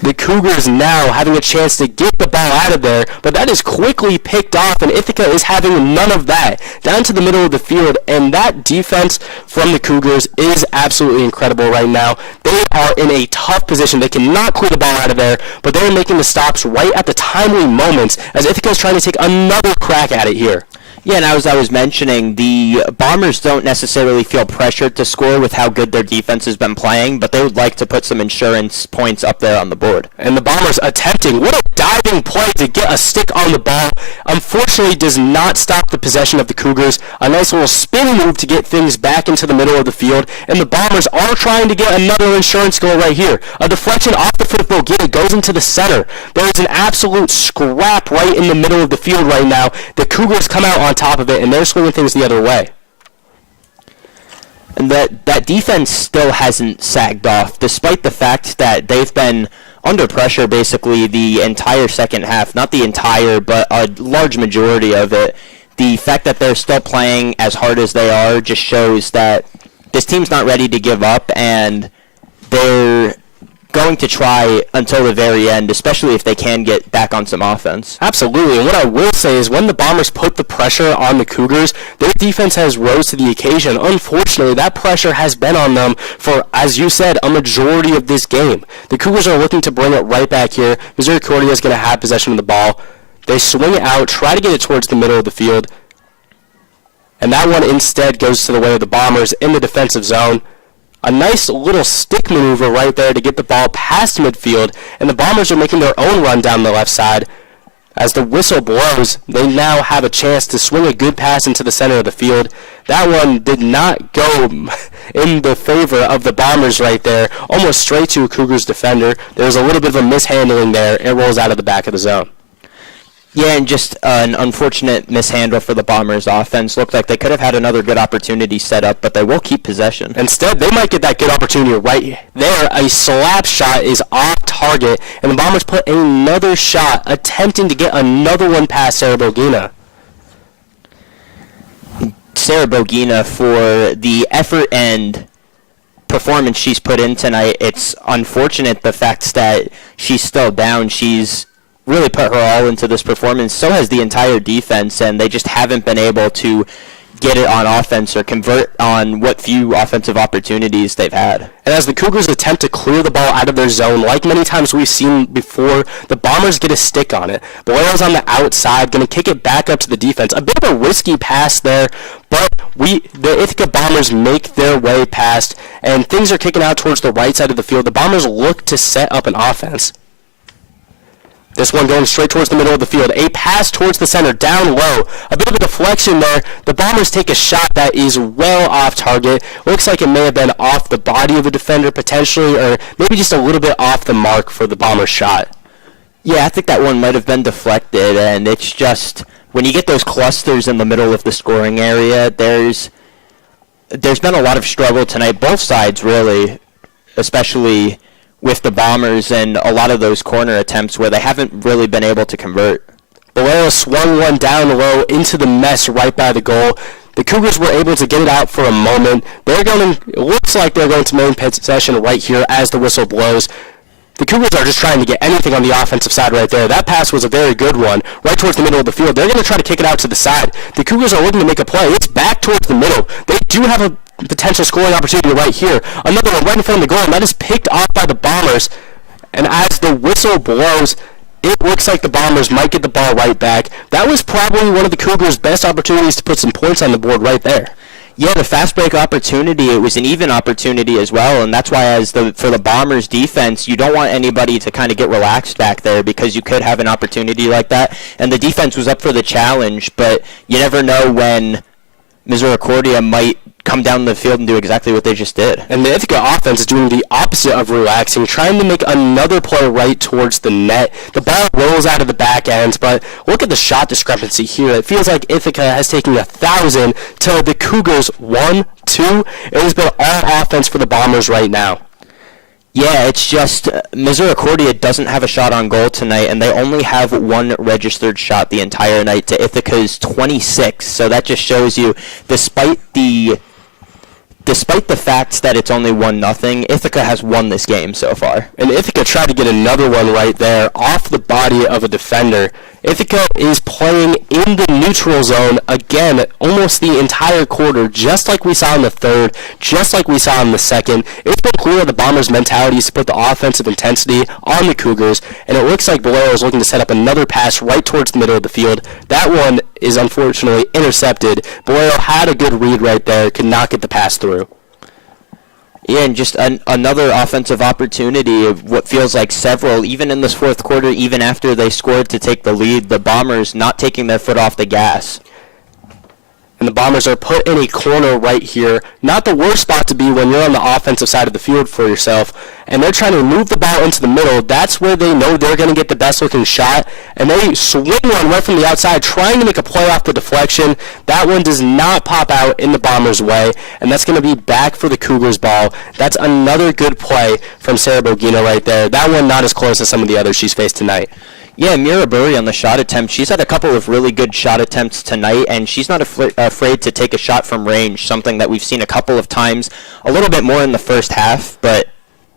The Cougars now having a chance to get the ball out of there, but that is quickly picked off, and Ithaca is having none of that. Down to the middle of the field, and that defense from the Cougars is absolutely incredible right now. They are in a tough position. They cannot clear the ball out of there, but they're making the stops right at the timely moments as Ithaca is trying to take another crack at it here. Yeah, and as I was mentioning, the Bombers don't necessarily feel pressured to score with how good their defense has been playing, but they would like to put some insurance points up there on the board. And the Bombers attempting, what a diving play to get a stick on the ball. Unfortunately, does not stop the possession of the Cougars. A nice little spin move to get things back into the middle of the field, and the Bombers are trying to get another insurance goal right here. A deflection off the foot of Bogina goes into the center. There is an absolute scrap right in the middle of the field right now. The Cougars come out on top of it, and they're swinging things the other way. And that defense still hasn't sagged off, despite the fact that they've been under pressure basically the entire second half. Not the entire, but a large majority of it. The fact that they're still playing as hard as they are just shows that this team's not ready to give up, and they're going to try until the very end, especially if they can get back on some offense. Absolutely, and what I will say is when the Bombers put the pressure on the Cougars, their defense has rose to the occasion. Unfortunately, that pressure has been on them for, as you said, a majority of this game. The Cougars are looking to bring it right back here. Misericordia is going to have possession of the ball. They swing it out, try to get it towards the middle of the field, and that one instead goes to the way of the Bombers in the defensive zone. A nice little stick maneuver right there to get the ball past midfield, and the Bombers are making their own run down the left side. As the whistle blows, they now have a chance to swing a good pass into the center of the field. That one did not go in the favor of the Bombers right there, almost straight to a Cougars defender. There's a little bit of a mishandling there. It rolls out of the back of the zone. Yeah, and just an unfortunate mishandle for the Bombers' offense. Looked like they could have had another good opportunity set up, but they will keep possession. Instead, they might get that good opportunity right there. A slap shot is off target, and the Bombers put another shot, attempting to get another one past Sarah Bogina. Sarah Bogina, for the effort and performance she's put in tonight, it's unfortunate the fact that she's still down. She's really put her all into this performance. So has the entire defense, and they just haven't been able to get it on offense or convert on what few offensive opportunities they've had. And as the Cougars attempt to clear the ball out of their zone, like many times we've seen before, the Bombers get a stick on it. Boyle's on the outside, going to kick it back up to the defense. A bit of a risky pass there, but the Ithaca Bombers make their way past, and things are kicking out towards the right side of the field. The Bombers look to set up an offense. This one going straight towards the middle of the field. A pass towards the center, down low. A bit of a deflection there. The Bombers take a shot that is well off target. Looks like it may have been off the body of a defender potentially, or maybe just a little bit off the mark for the Bombers shot. Yeah, I think that one might have been deflected, and it's just when you get those clusters in the middle of the scoring area, there's been a lot of struggle tonight, both sides really, especially with the Bombers and a lot of those corner attempts where they haven't really been able to convert. Bolero swung one down low into the mess right by the goal. The Cougars were able to get it out for a moment. It looks like they're going to maintain possession right here as the whistle blows. The Cougars are just trying to get anything on the offensive side right there. That pass was a very good one, right towards the middle of the field. They're going to try to kick it out to the side. The Cougars are looking to make a play. It's back towards the middle. They do have a potential scoring opportunity right here. Another one right in front of the goal, and that is picked off by the Bombers. And as the whistle blows, it looks like the Bombers might get the ball right back. That was probably one of the Cougars' best opportunities to put some points on the board right there. Yeah, the fast break opportunity, it was an even opportunity as well, and that's why for the Bombers defense, you don't want anybody to kind of get relaxed back there because you could have an opportunity like that. And the defense was up for the challenge, but you never know when Misericordia might come down the field and do exactly what they just did. And the Ithaca offense is doing the opposite of relaxing, trying to make another play right towards the net. The ball rolls out of the back end, but look at the shot discrepancy here. It feels like Ithaca has taken 1,000 to the Cougars 1, 2. It has been all offense for the Bombers right now. Yeah, it's just Misericordia doesn't have a shot on goal tonight, and they only have one registered shot the entire night to Ithaca's 26. So that just shows you, despite the fact that it's only 1-0, Ithaca has won this game so far. And Ithaca tried to get another one right there off the body of a defender. Ithaca is playing in the neutral zone again almost the entire quarter, just like we saw in the third, just like we saw in the second. It's been clear the Bombers' mentality is to put the offensive intensity on the Cougars, and it looks like Bolero is looking to set up another pass right towards the middle of the field. That one is unfortunately intercepted. Bolero had a good read right there, could not get the pass through. Yeah, and just another offensive opportunity of what feels like several, even in this fourth quarter, even after they scored to take the lead, the Bombers not taking their foot off the gas. And the Bombers are put in a corner right here. Not the worst spot to be when you're on the offensive side of the field for yourself. And they're trying to move the ball into the middle. That's where they know they're going to get the best looking shot. And they swing one right from the outside, trying to make a play off the deflection. That one does not pop out in the Bombers' way. And that's going to be back for the Cougars' ball. That's another good play from Sarah Bogino right there. That one not as close as some of the others she's faced tonight. Yeah, Mira Burry on the shot attempt. She's had a couple of really good shot attempts tonight, and she's not afraid to take a shot from range, something that we've seen a couple of times, a little bit more in the first half, but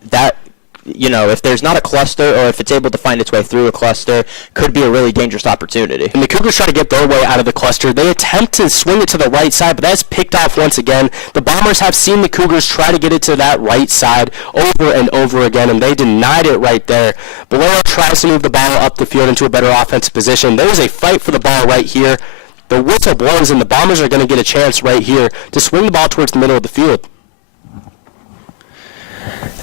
that, if there's not a cluster or if it's able to find its way through a cluster, could be a really dangerous opportunity. And the Cougars try to get their way out of the cluster. They attempt to swing it to the right side, but that's picked off once again. The Bombers have seen the Cougars try to get it to that right side over and over again, and they denied it right there. Bolero tries to move the ball up the field into a better offensive position. There is a fight for the ball right here. The whistle blows, and the Bombers are going to get a chance right here to swing the ball towards the middle of the field.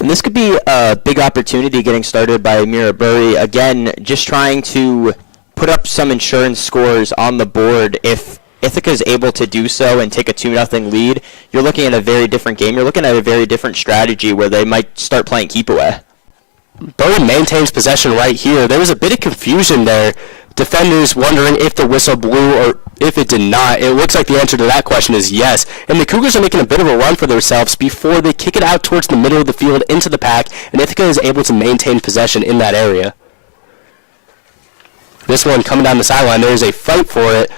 And this could be a big opportunity getting started by Mira Burry. Again, just trying to put up some insurance scores on the board. If Ithaca is able to do so and take a 2-0 lead, you're looking at a very different game. You're looking at a very different strategy where they might start playing keep away. Burry maintains possession right here. There was a bit of confusion there. Defenders wondering if the whistle blew or if it did not. It looks like the answer to that question is yes. And the Cougars are making a bit of a run for themselves before they kick it out towards the middle of the field into the pack, and Ithaca is able to maintain possession in that area. This one coming down the sideline, there is a fight for it.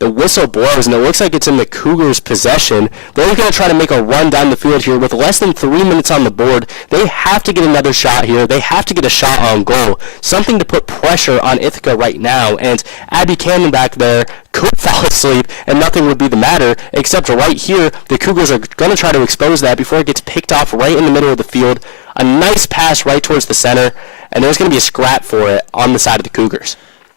The whistle blows, and it looks like it's in the Cougars' possession. They're going to try to make a run down the field here with less than 3 minutes on the board. They have to get another shot here. They have to get a shot on goal, something to put pressure on Ithaca right now. And Abby Cannon back there could fall asleep, and nothing would be the matter, except right here, the Cougars are going to try to expose that before it gets picked off right in the middle of the field. A nice pass right towards the center, and there's going to be a scrap for it on the side of the Cougars.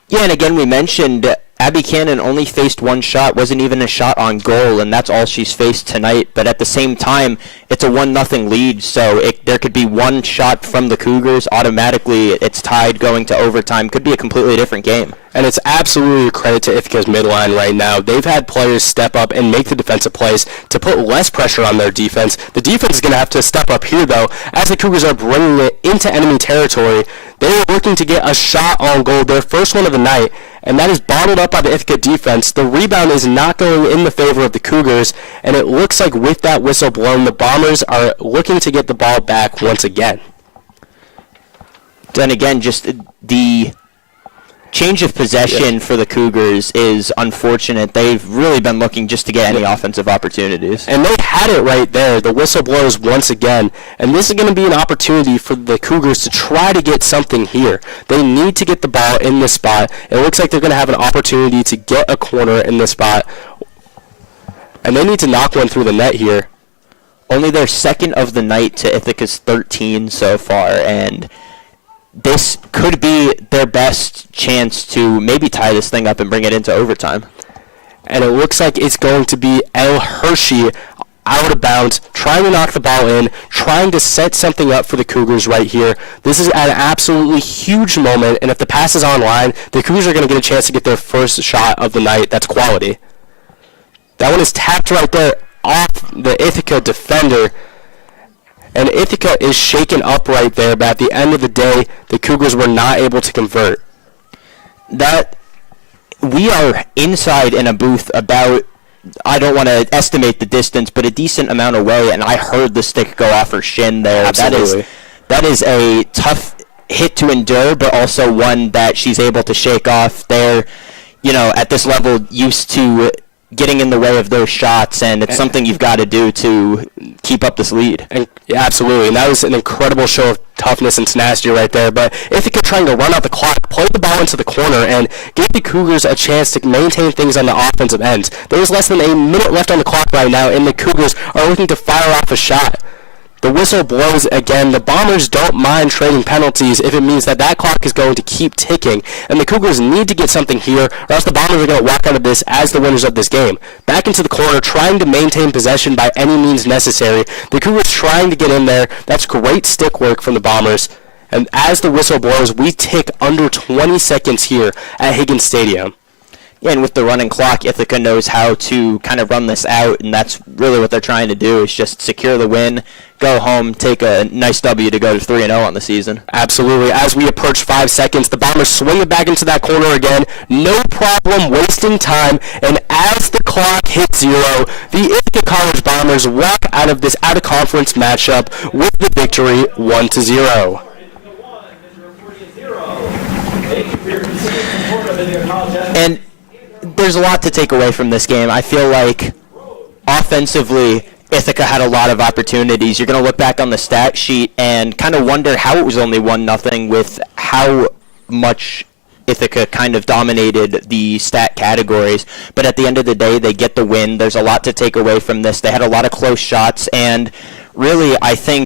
Yeah, and again, we mentioned Abby Cannon only faced one shot, wasn't even a shot on goal, and that's all she's faced tonight. But at the same time, it's a 1-0 lead, so there could be one shot from the Cougars. Automatically, it's tied going to overtime. Could be a completely different game. And it's absolutely a credit to Ithaca's midline right now. They've had players step up and make the defensive plays to put less pressure on their defense. The defense is going to have to step up here, though, as the Cougars are bringing it into enemy territory. They are looking to get a shot on goal, their first one of the night, and that is bottled up by the Ithaca defense. The rebound is not going in the favor of the Cougars, and it looks like with that whistle blown, the Bombers are looking to get the ball back once again. Then again, just the change of possession for the Cougars is unfortunate. They've really been looking just to get any offensive opportunities. And they had it right there. The whistle blows once again. And this is going to be an opportunity for the Cougars to try to get something here. They need to get the ball in this spot. It looks like they're going to have an opportunity to get a corner in this spot. And they need to knock one through the net here. Only their second of the night to Ithaca's 13 so far, and this could be their best chance to maybe tie this thing up and bring it into overtime. And it looks like it's going to be El Hershey out of bounds, trying to knock the ball in, trying to set something up for the Cougars right here. This is an absolutely huge moment, and if the pass is online, the Cougars are going to get a chance to get their first shot of the night. That's quality. That one is tapped right there off the Ithaca defender. And Ithaca is shaken up right there, but at the end of the day, the Cougars were not able to convert. That we are inside in a booth about, I don't want to estimate the distance, but a decent amount away, and I heard the stick go off her shin there. Absolutely. That is a tough hit to endure, but also one that she's able to shake off. They're, at this level used to getting in the way of those shots, and it's something you've got to do to keep up this lead. And, yeah, absolutely, and that was an incredible show of toughness and tenacity right there. But Ithaca trying to run out the clock, play the ball into the corner, and gave the Cougars a chance to maintain things on the offensive end. There is less than a minute left on the clock right now, and the Cougars are looking to fire off a shot. The whistle blows again. The Bombers don't mind trading penalties if it means that clock is going to keep ticking. And the Cougars need to get something here, or else the Bombers are going to walk out of this as the winners of this game. Back into the corner, trying to maintain possession by any means necessary. The Cougars trying to get in there. That's great stick work from the Bombers. And as the whistle blows, we tick under 20 seconds here at Higgins Stadium. Yeah, and with the running clock, Ithaca knows how to kind of run this out, and that's really what they're trying to do, is just secure the win, go home, take a nice W to go to 3-0 on the season. Absolutely. As we approach 5 seconds, the Bombers swing it back into that corner again. No problem wasting time, and as the clock hits 0, the Ithaca College Bombers walk out of this out-of-conference matchup with the victory 1-0. And there's a lot to take away from this game. I feel like offensively, Ithaca had a lot of opportunities. You're going to look back on the stat sheet and kind of wonder how it was only 1-0 with how much Ithaca kind of dominated the stat categories. But at the end of the day, they get the win. There's a lot to take away from this. They had a lot of close shots, and really, I think